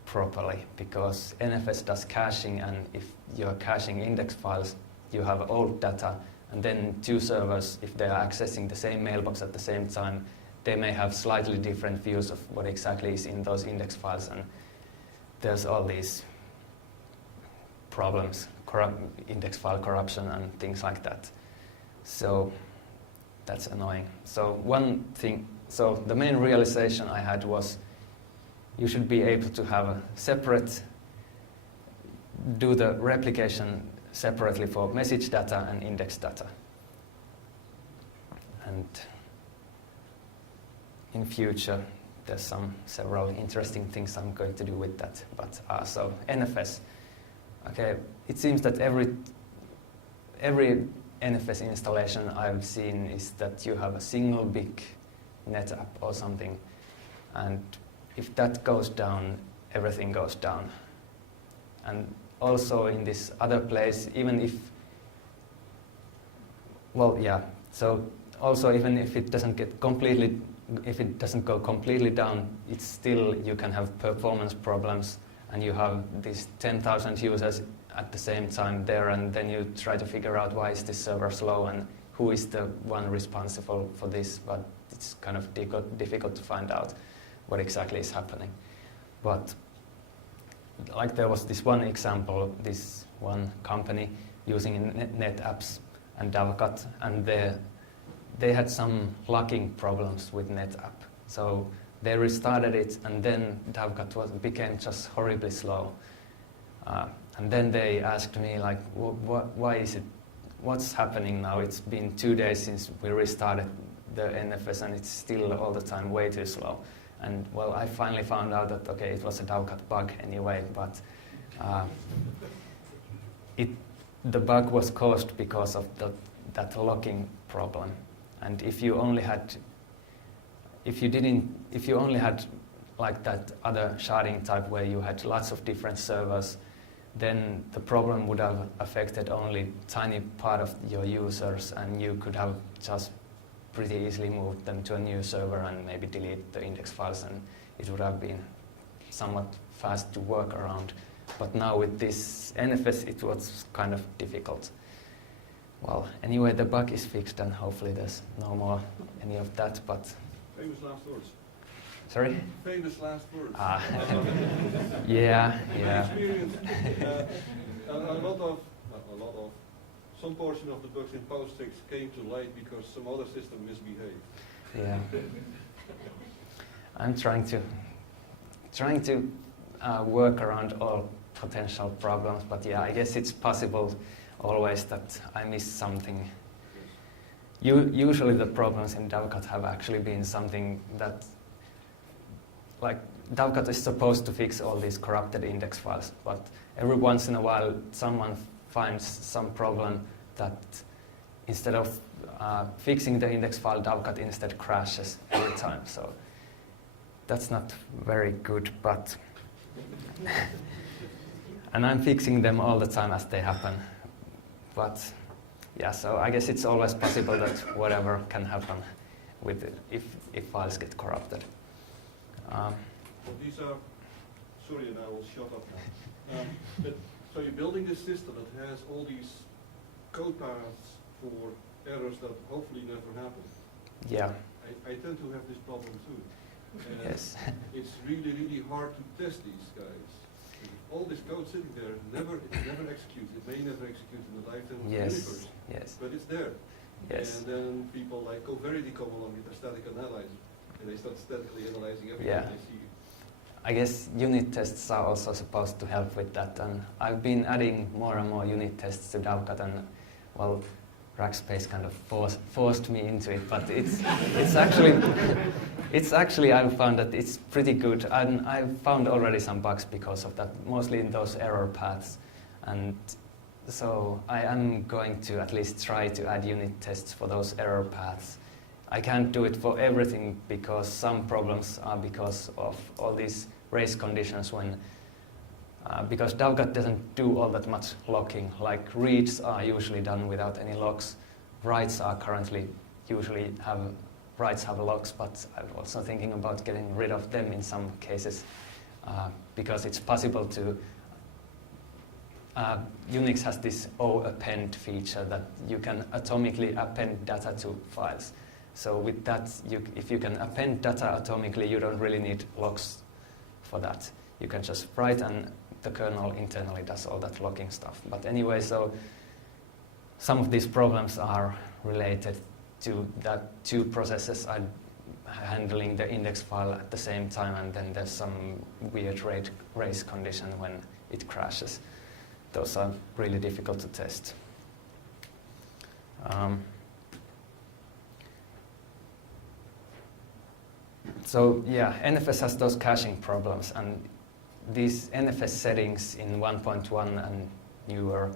properly, because NFS does caching, and if you're caching index files, you have old data, and then 2 servers, if they are accessing the same mailbox at the same time, they may have slightly different views of what exactly is in those index files, and there's all these problems, index file corruption and things like that. So that's annoying. So the main realization I had was you should be able to have a do the replication separately for message data and index data. And in future, there's several interesting things I'm going to do with that. But so NFS, okay, it seems that every NFS installation I've seen is that you have a single big net app or something, and if that goes down, everything goes down. And also in this other place, even if, so also even if it doesn't go completely down, it's still, you can have performance problems, and you have these 10,000 users at the same time there, and then you try to figure out why is this server slow and who is the one responsible for this, but it's kind of difficult to find out what exactly is happening. But like there was this one example, this one company using NetApps and Dovecot, and they had some locking problems with NetApp. So they restarted it, and then Dovecot became just horribly slow. And then they asked me, like, why is it, what's happening now? It's been 2 days since we restarted the NFS, and it's still all the time way too slow. And well, I finally found out that, okay, it was a Dovecot bug anyway, but the bug was caused because of that locking problem. And if you only had like that other sharding type where you had lots of different servers, then the problem would have affected only tiny part of your users, and you could have just pretty easily moved them to a new server and maybe delete the index files, and it would have been somewhat fast to work around. But now with this NFS, it was kind of difficult. Well, anyway, the bug is fixed, and hopefully there's no more any of that, but... Famous last words. Sorry? Famous last words. Yeah. My experience, some portion of the bugs in PostFix came to light because some other system misbehaved. Yeah. I'm trying to work around all potential problems, but yeah, I guess it's possible always that I miss something. Usually the problems in Dovecot have actually been something that, like, Dovecot is supposed to fix all these corrupted index files, but every once in a while someone finds some problem that instead of fixing the index file, Dovecot instead crashes every time. So that's not very good, but and I'm fixing them all the time as they happen. But yeah, so I guess it's always possible that whatever can happen with it if files get corrupted. But these are, sorry, and I will shut up now. But, so you're building this system that has all these code paths for errors that hopefully never happen. Yeah. I tend to have this problem too. And Yes. it's really, really hard to test these guys. All this code sitting there, it never executes. It may never execute in the lifetime of the universe. Yes. But it's there. Yes. And then people like Coverity come along with a static analyzer, and they start statically analyzing everything Yeah. they see. I guess unit tests are also supposed to help with that, and I've been adding more and more unit tests to Dovecot, and well, Rackspace kind of forced me into it, but it's actually I've found that it's pretty good, and I've found already some bugs because of that, mostly in those error paths, and so I am going to at least try to add unit tests for those error paths. I can't do it for everything because some problems are because of all these race conditions when because Dovecot doesn't do all that much locking. Like reads are usually done without any locks. Writes are currently usually writes have locks, but I'm also thinking about getting rid of them in some cases because it's possible to. Unix has this O-append feature that you can atomically append data to files. So with that, if you can append data atomically, you don't really need locks for that. You can just write and the kernel internally does all that locking stuff. But anyway, so some of these problems are related to that two processes are handling the index file at the same time, and then there's some weird race condition when it crashes. Those are really difficult to test. So yeah, NFS has those caching problems, and these NFS settings in 1.1 and newer,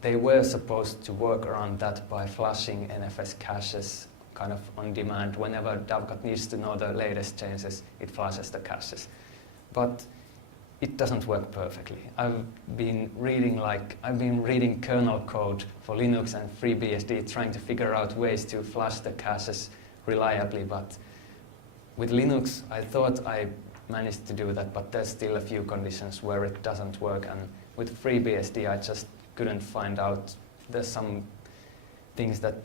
they were supposed to work around that by flushing NFS caches kind of on demand. Whenever Dovecot needs to know the latest changes, it flushes the caches. But it doesn't work perfectly. I've been reading kernel code for Linux and FreeBSD trying to figure out ways to flush the caches reliably, but with Linux, I thought I managed to do that, but there's still a few conditions where it doesn't work, and with FreeBSD, I just couldn't find out. There's some things that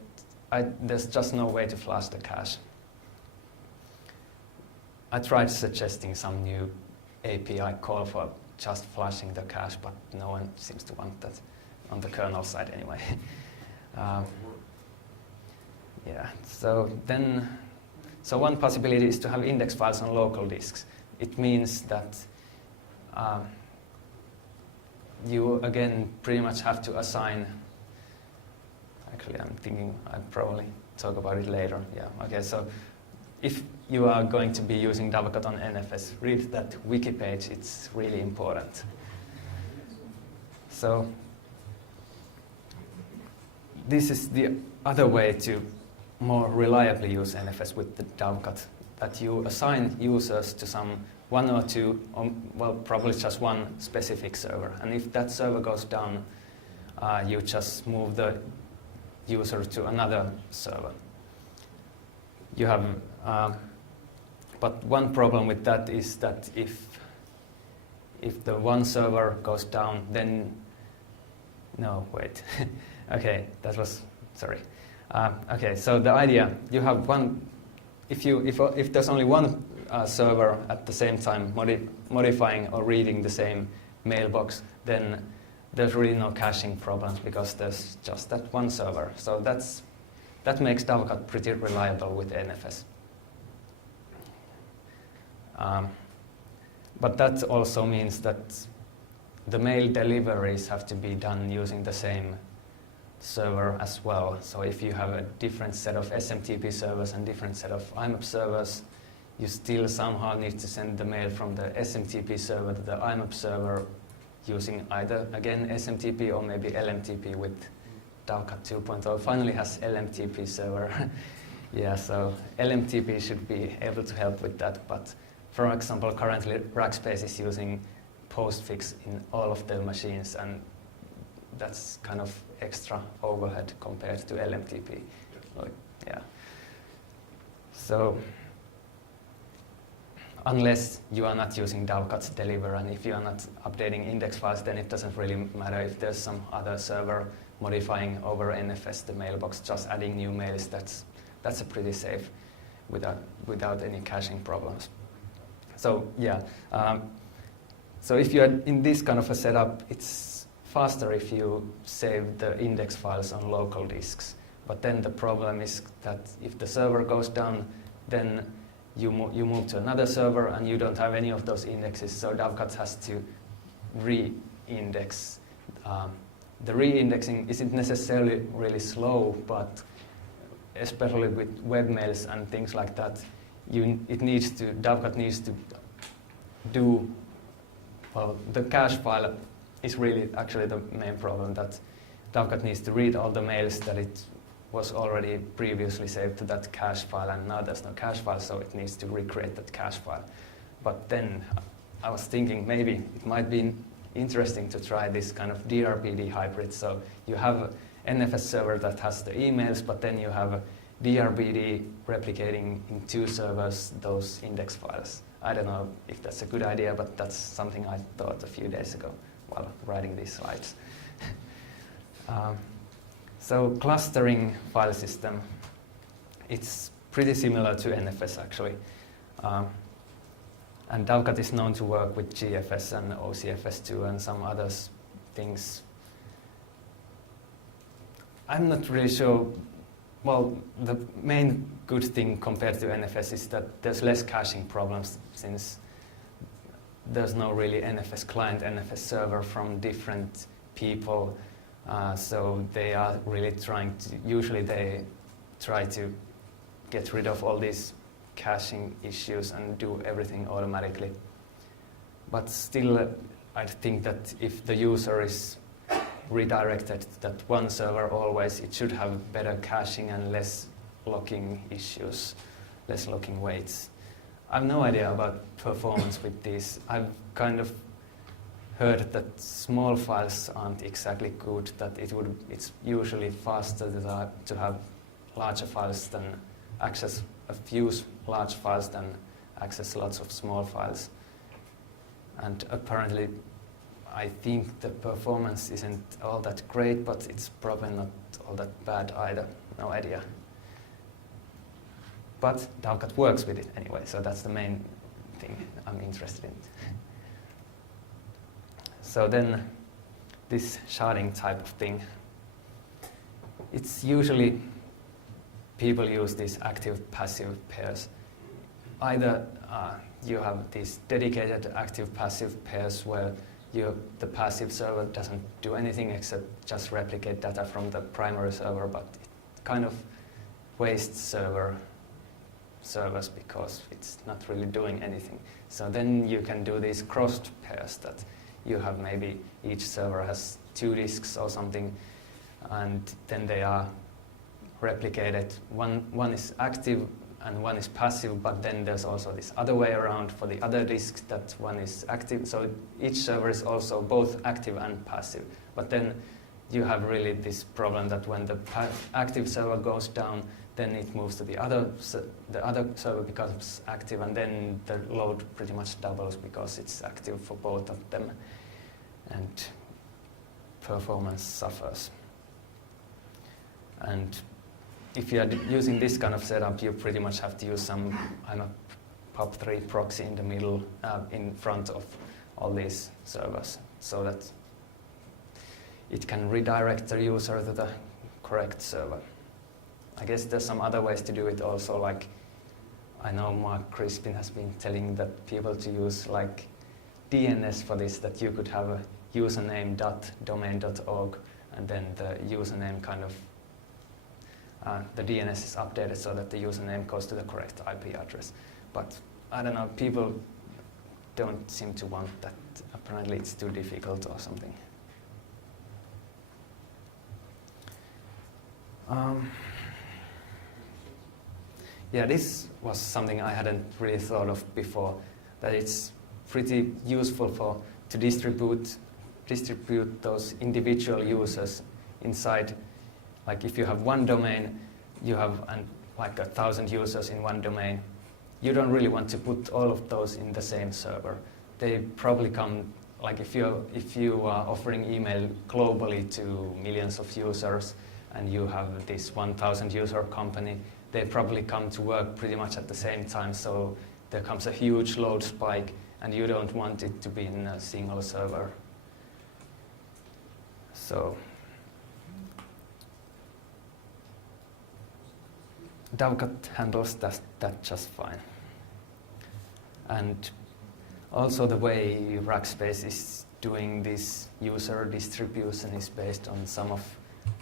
there's just no way to flush the cache. I tried suggesting some new API call for just flushing the cache, but no one seems to want that on the kernel side anyway. Yeah, so one possibility is to have index files on local disks. It means that you again pretty much have to assign. Actually, I'm thinking I'll probably talk about it later. Yeah, okay, so if you are going to be using Dovecot on NFS, read that wiki page, it's really important. So this is the other way to more reliably use NFS with the Dovecot, that you assign users to some one or two, or, well, probably just one specific server. And if that server goes down, you just move the user to another server. You have, but one problem with that is that if the one server goes down, then, no, wait. Okay, that was, sorry. Okay, so the idea, you have one, if there's only one server at the same time modifying or reading the same mailbox, then there's really no caching problems because there's just that one server. So that makes Dovecot pretty reliable with NFS. But that also means that the mail deliveries have to be done using the same server as well. So if you have a different set of SMTP servers and different set of IMAP servers, you still somehow need to send the mail from the SMTP server to the IMAP server using either, again, SMTP or maybe LMTP with Dovecot 2.0. Finally has LMTP server. Yeah, so LMTP should be able to help with that, but for example, currently Rackspace is using postfix in all of their machines, and that's kind of extra overhead compared to LMTP. Like, yeah. So, unless you are not using Dovecot's deliver, and if you are not updating index files, then it doesn't really matter if there's some other server modifying over NFS the mailbox, just adding new mails. That's a pretty safe without any caching problems. So yeah, so if you are in this kind of a setup, it's faster if you save the index files on local disks. But then the problem is that if the server goes down, then you move to another server and you don't have any of those indexes, so Dovecot has to re-index. The re-indexing isn't necessarily really slow, but especially with webmails and things like that, Dovecot needs to do, well, the cache file is really actually the main problem, that Dovecot needs to read all the mails that it was already previously saved to that cache file, and now there's no cache file, so it needs to recreate that cache file. But then I was thinking maybe it might be interesting to try this kind of DRBD hybrid. So you have an NFS server that has the emails, but then you have DRBD replicating in two servers those index files. I don't know if that's a good idea, but that's something I thought a few days ago while writing these slides. So clustering file system, it's pretty similar to NFS actually. And Dovecot is known to work with GFS and OCFS2 and some other things. I'm not really sure. Well, the main good thing compared to NFS is that there's less caching problems, since there's no really NFS client, NFS server from different people. So they are really usually they try to get rid of all these caching issues and do everything automatically. But still, I think that if the user is redirected to that one server always, it should have better caching and less locking issues, less locking waits. I have no idea about performance with these. I've kind of heard that small files aren't exactly good, that it's usually faster to have larger files than access a few large files than access lots of small files. And apparently, I think the performance isn't all that great, but it's probably not all that bad either. No idea. But Dovecot works with it anyway, so that's the main thing I'm interested in. So then, this sharding type of thing, it's usually people use these active-passive pairs. Either you have these dedicated active-passive pairs where the passive server doesn't do anything except just replicate data from the primary server, but it kind of wastes servers because it's not really doing anything. So then you can do these crossed pairs that you have maybe each server has 2 disks or something, and then they are replicated. One is active and one is passive, but then there's also this other way around for the other disks that one is active. So each server is also both active and passive. But then you have really this problem that when the active server goes down, then it moves to the other server becomes active, and then the load pretty much doubles because it's active for both of them, and performance suffers. And if you are using this kind of setup, you pretty much have to use some IMAP-POP3 proxy in the middle, in front of all these servers, so that it can redirect the user to the correct server. I guess there's some other ways to do it also, like I know Mark Crispin has been telling that people to use like DNS for this, that you could have a username.domain.org and then the username kind of the DNS is updated so that the username goes to the correct IP address. but I don't know, people don't seem to want that. Apparently it's too difficult or something. Yeah, this was something I hadn't really thought of before, that it's pretty useful to distribute those individual users inside. Like if you have one domain, you have like 1,000 users in one domain. You don't really want to put all of those in the same server. They probably come, like if you are offering email globally to millions of users and you have this 1,000 user company, they probably come to work pretty much at the same time, so there comes a huge load spike and you don't want it to be in a single server. So Dovecot handles that just fine. And also the way Rackspace is doing this user distribution is based on some of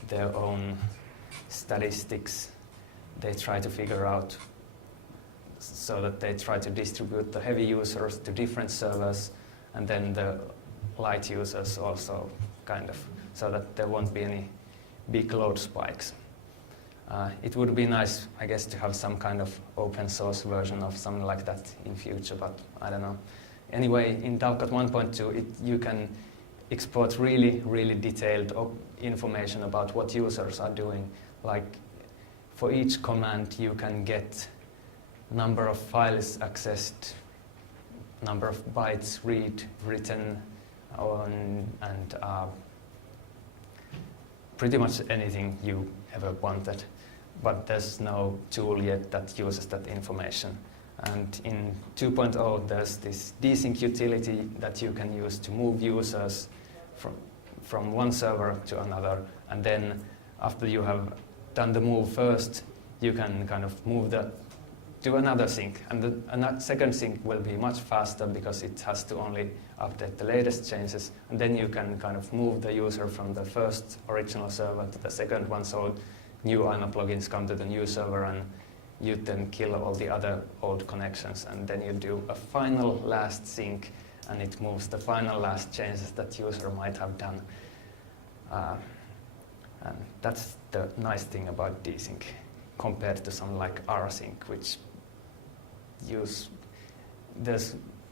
their own statistics. They try to figure out so that they try to distribute the heavy users to different servers and then the light users also kind of, so that there won't be any big load spikes. It would be nice, I guess, to have some kind of open source version of something like that in future, but I don't know. Anyway, in Dovecot 1.2, you can export really, really detailed information about what users are doing. Like for each command, you can get number of files accessed, number of bytes written, and pretty much anything you ever wanted. But there's no tool yet that uses that information. And in 2.0, there's this desync utility that you can use to move users from one server to another. And then after you have done the move first, you can kind of move to another sync. And the second sync will be much faster because it has to only update the latest changes. And then you can kind of move the user from the first original server to the second one. So new IMAP logins come to the new server and you then kill all the other old connections. And then you do a final last sync and it moves the final last changes that user might have done. And that's the nice thing about desync compared to something like rsync, which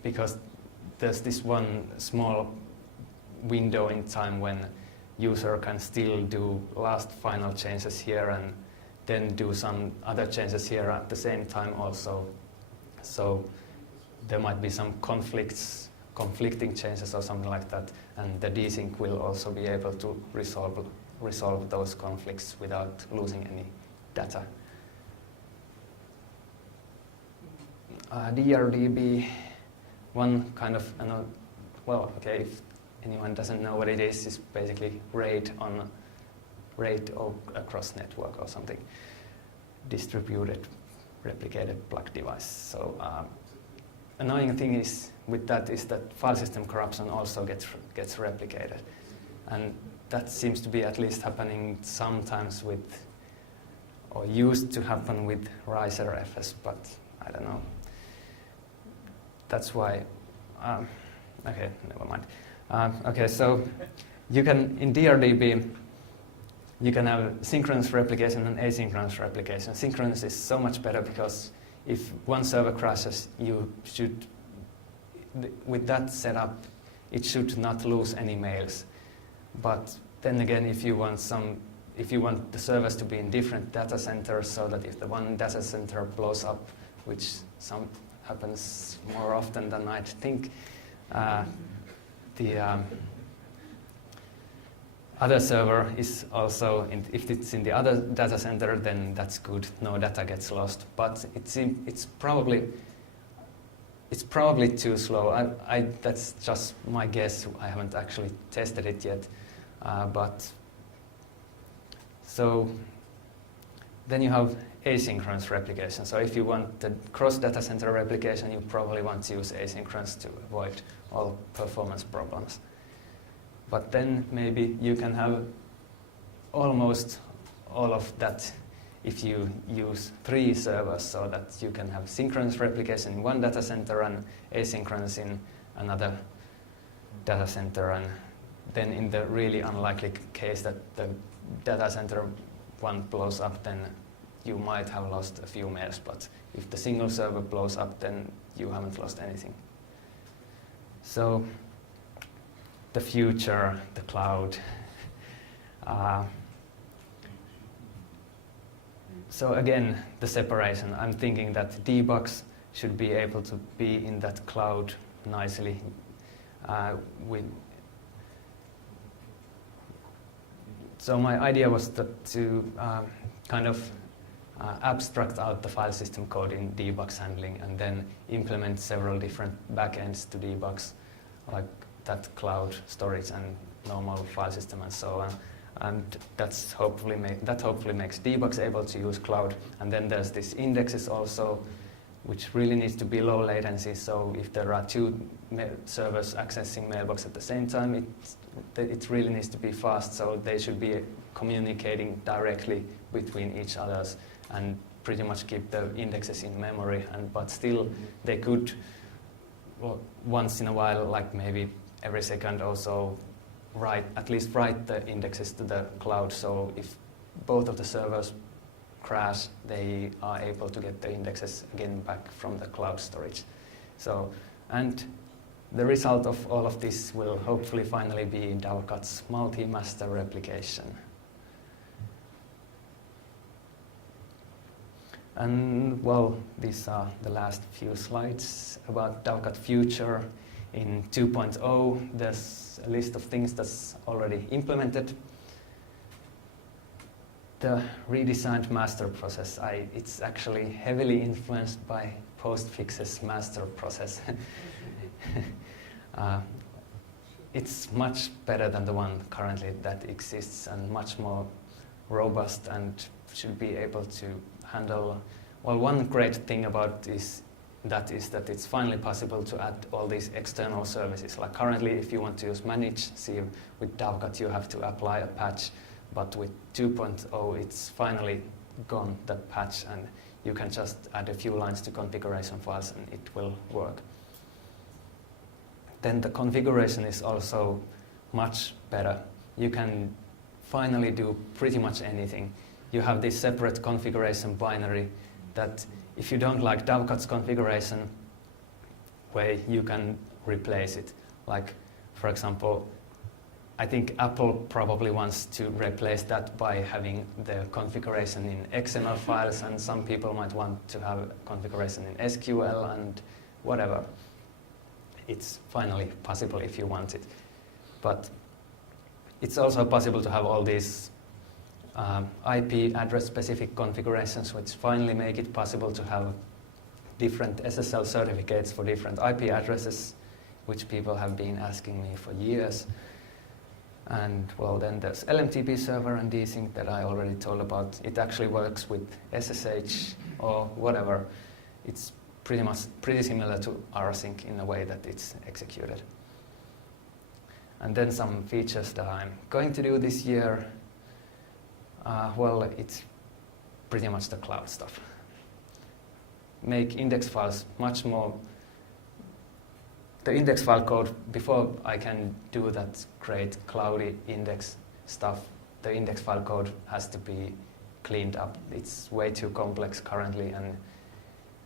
because there's this one small window in time when user can still do last final changes here and then do some other changes here at the same time also. So there might be some conflicting changes or something like that, and the desync will also be able to resolve those conflicts without losing any data. DRDB, one kind of, if anyone doesn't know what it is basically RAID across network or something, distributed replicated plug device. So annoying thing is with that is that file system corruption also gets replicated, and that seems to be at least happening sometimes or used to happen with Riser-FS, but I don't know. That's why, okay, never mind. Okay, so you can, in DRDB, you can have synchronous replication and asynchronous replication. Synchronous is so much better because if one server crashes, you should, with that setup, it should not lose any mails. But then again, if you want the servers to be in different data centers so that if the one data center blows up, which happens more often than I'd think, the other server is also, if it's in the other data center, then that's good, no data gets lost. But it's probably too slow. That's just my guess. I haven't actually tested it yet. But so then you have asynchronous replication. So if you want the cross data center replication, you probably want to use asynchronous to avoid all performance problems. But then maybe you can have almost all of that if you use 3 servers so that you can have synchronous replication in one data center and asynchronous in another data center, and then in the really unlikely case that the data center one blows up, then you might have lost a few mails, but if the single server blows up, then you haven't lost anything. So the future, the cloud. So again, the separation. I'm thinking that debugs should be able to be in that cloud nicely. So my idea was to kind of abstract out the file system code in debugs handling and then implement several different backends to debugs, like that cloud storage and normal file system and so on. And that hopefully makes debugs able to use cloud. And then there's this indexes also, which really needs to be low latency. So if there are 2 servers accessing mailbox at the same time, it really needs to be fast. So they should be communicating directly between each others and pretty much keep the indexes in memory. But still, they could, well, once in a while, like maybe every second or so, at least write the indexes to the cloud. So if both of the servers crash, they are able to get the indexes again back from the cloud storage. So, and the result of all of this will hopefully finally be Dovecot's multi-master replication. And well, these are the last few slides about Dovecot future. In 2.0, there's a list of things that's already implemented. The redesigned master process, it's actually heavily influenced by Postfix's master process. It's much better than the one currently that exists and much more robust and should be able to handle. Well, one great thing about this that it's finally possible to add all these external services. Like currently, if you want to use manage Sieve with Dovecot, you have to apply a patch. But with 2.0, it's finally gone, that patch, and you can just add a few lines to configuration files and it will work. Then the configuration is also much better. You can finally do pretty much anything. You have this separate configuration binary that if you don't like Dovecot's configuration way, you can replace it. Like, for example, I think Apple probably wants to replace that by having the configuration in XML files, and some people might want to have configuration in SQL and whatever. It's finally possible if you want it. But it's also possible to have all these IP address-specific configurations, which finally make it possible to have different SSL certificates for different IP addresses, which people have been asking me for years. And well, then there's LMTP server and desync that I already told about. It actually works with SSH or whatever. It's pretty similar to rsync in a way that it's executed. And then some features that I'm going to do this year. Well, it's pretty much the cloud stuff. Make index files much more. The index file code, before I can do that great cloudy index stuff, the index file code has to be cleaned up. It's way too complex currently, and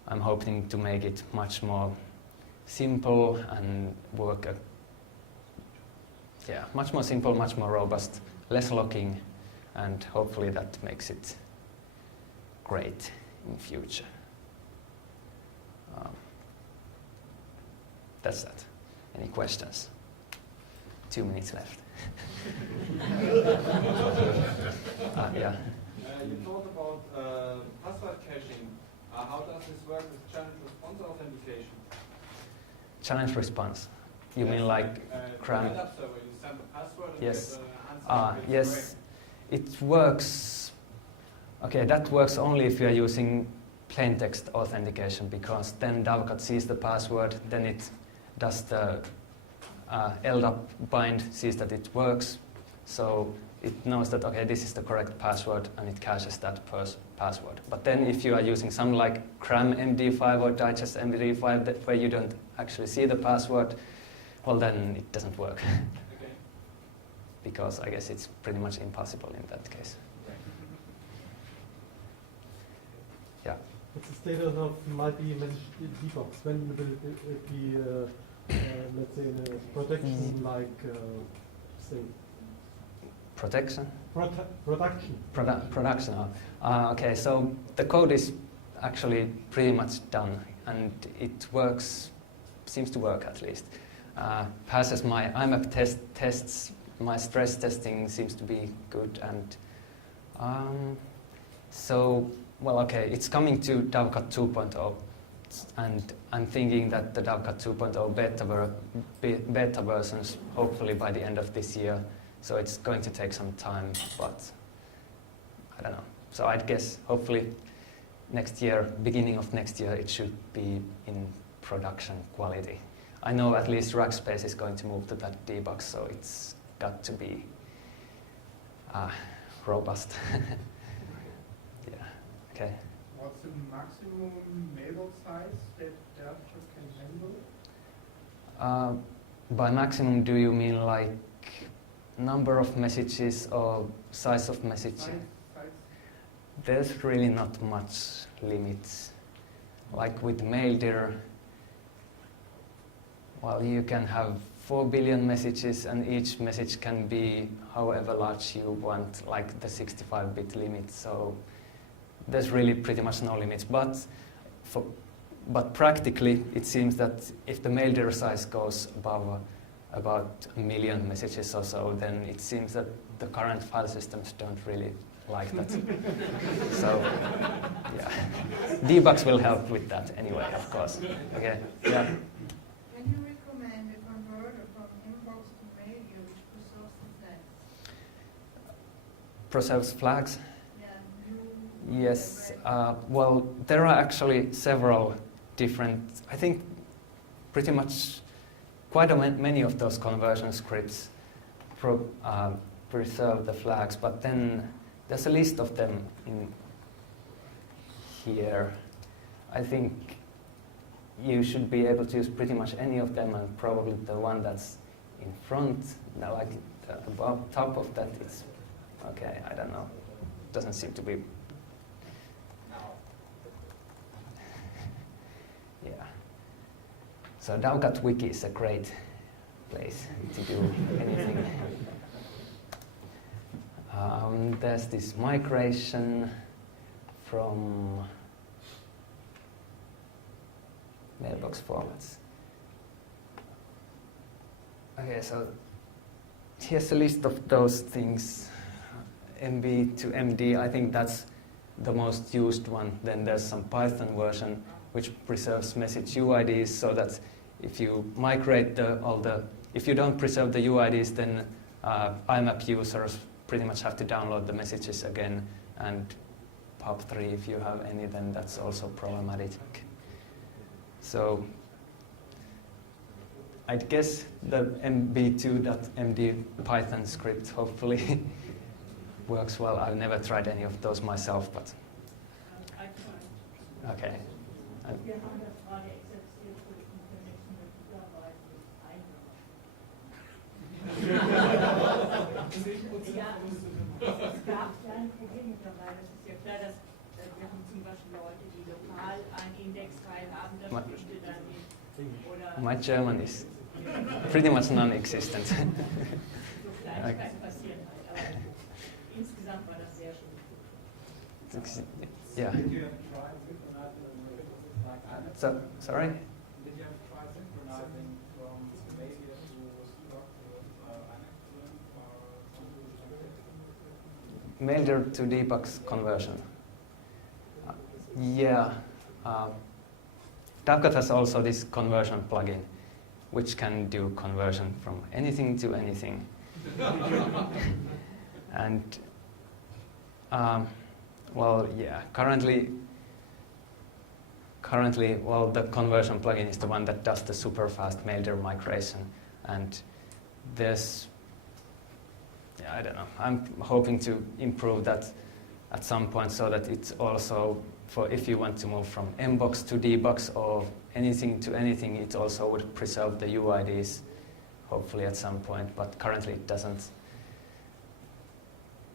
I'm hoping to make it much more simple and work. Much more simple, much more robust, less locking, and hopefully that makes it great in future. That's that. Any questions? 2 minutes left. Yeah. You talked about password caching. How does this work with challenge response authentication? Challenge response? You mean like CRAN? Server, you send the password and yes. get the answer. Yes. Correct. It works. Okay, that works only if you are using plain text authentication, because then Dovecot sees the password, then it does the LDAP bind, sees that it works. So it knows that, okay, this is the correct password, and it caches that password. But then if you are using some like cram MD5 or digest MD5 where you don't actually see the password, well, then it doesn't work. Okay. Because I guess it's pretty much impossible in that case. Yeah. What's the status of multi-image debug? When will it be, let's say, in a production like, say? Protection? Production. Okay, so the code is actually pretty much done, and it works, seems to work at least. Passes my IMAP tests, my stress testing seems to be good, and so, well, okay, it's coming to Dovecot 2.0, and I'm thinking that the Dovecot 2.0 beta versions, hopefully by the end of this year. So it's going to take some time, but I don't know. So I'd guess hopefully next year, beginning of next year, it should be in production quality. I know at least Rackspace is going to move to that debug, so it's got to be robust. Yeah, okay. What's the maximum mailbox size that Dovecot can handle? By maximum, do you mean like number of messages or size of message? Size. There's really not much limits. Like with Maildir, well, you can have 4 billion messages, and each message can be however large you want, like the 64-bit limit. So there's really pretty much no limits. But practically, it seems that if the Maildir size goes above about 1 million messages or so, then it seems that the current file systems don't really like that. So, yeah. Debugs will help with that anyway, of course. Okay, yeah. Can you recommend a converter from inbox to Maildir which preserves the flags? Preserves flags? Yeah, Yes. Well, there are actually several different, I think pretty much quite many of those conversion scripts preserve the flags, but then there's a list of them in here. I think you should be able to use pretty much any of them, and probably the one that's in front, like above top of that is, okay, I don't know. Doesn't seem to be. Yeah. So Dovecot Wiki is a great place to do anything. There's this migration from mailbox formats. Okay, so here's a list of those things. MB to MD, I think that's the most used one. Then there's some Python version which preserves message UIDs, so that if you migrate if you don't preserve the UIDs, then IMAP users pretty much have to download the messages again, and POP3, if you have any, then that's also problematic. So I'd guess the mb2.md Python script hopefully works well. I've never tried any of those myself, but okay. Wir haben das gerade exerziert durch die Connection mit Mitarbeitern mit Ja, es gab kleine Probleme dabei. Das ist ja klar, dass wir haben zum Beispiel Leute, die lokal einen Indexfile haben, das möchte dann nicht. Oder My German is pretty much non-existent. so Kleinigkeiten passieren halt. Aber insgesamt war das sehr schön. Yeah. Did you have tried synchronizing like IMAP? So, sorry? Did you have tried synchronizing from Maildir to Dovecot to IMAP or Maildir to debug conversion. Yeah. Dovecot has also this conversion plugin, which can do conversion from anything to anything. And, well, yeah, currently, well, the conversion plugin is the one that does the super fast Maildir migration. And there's yeah, I don't know. I'm hoping to improve that at some point so that it's also for if you want to move from Mbox to Dbox or anything to anything, it also would preserve the UIDs, hopefully at some point, but currently it doesn't.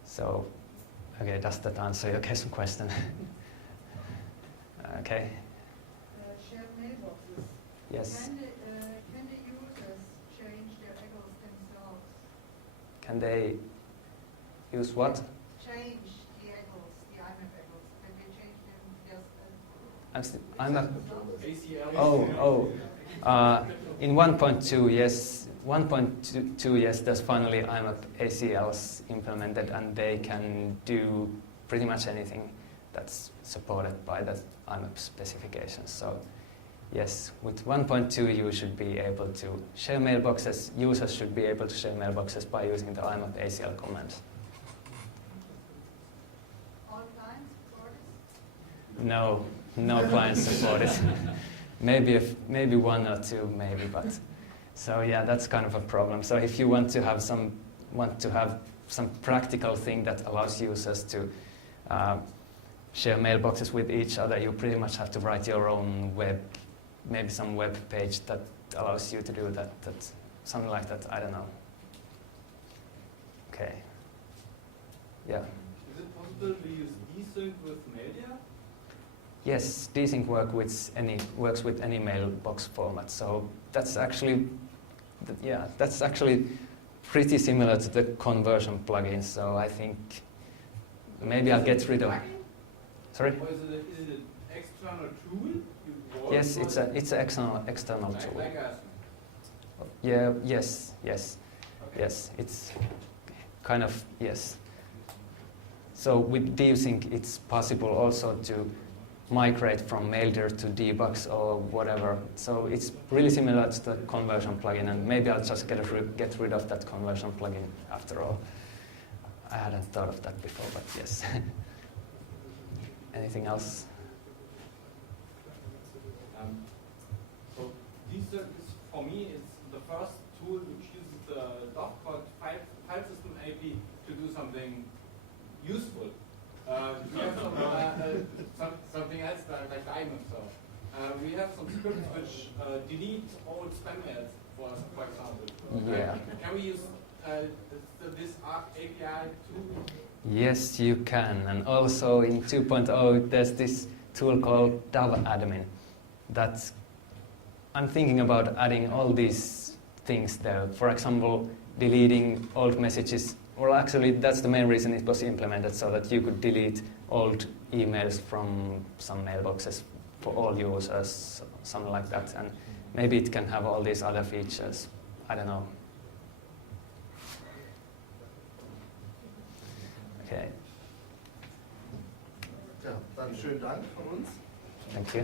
So, okay, does that answer your question? Okay. Shared mailboxes. Yes. Can the users change their echoes themselves? Can they use what? Change the echoes, the IMAP echoes. Can they change them just In 1.2, yes. 1.2, yes, there's finally IMAP ACLs implemented, and they can do pretty much anything that's supported by the IMAP specifications. So, yes, with 1.2, you should be able to share mailboxes. Users should be able to share mailboxes by using the IMAP ACL command. all clients support it? No clients support it. maybe one or two, maybe, but so yeah, that's kind of a problem. So if you want to have some practical thing that allows users to share mailboxes with each other, you pretty much have to write your own maybe some web page that allows you to do that. Something like that. I don't know. Okay. Yeah. Is it possible to use desync with Media? Yes, desync works with any mailbox format. So that's actually pretty similar to the conversion plugin. So I think maybe I'll get rid of. Sorry. Or is it an external tool? Yes, it's an external tool. Like us. Yeah. Yes. It's kind of yes. So with desync, it's possible also to migrate from Maildir to Dbox or whatever. So it's really similar to the conversion plugin, and maybe I'll just get rid of that conversion plugin after all. I hadn't thought of that before, but yes. Anything else? So desync is, for me, it's the first tool which uses the Dovecot file system AP to do something useful. We have something else like IMAP. So we have some scripts which delete old spam mails, for example. Yeah. Can we use this API too? Yes, you can. And also in 2.0, there's this tool called Dovadmin. I'm thinking about adding all these things there. For example, deleting old messages. Well, actually, that's the main reason it was implemented, so that you could delete old emails from some mailboxes for all users, something like that. And maybe it can have all these other features. I don't know. Okay. Ja, dann schönen Dank von uns. Thank you.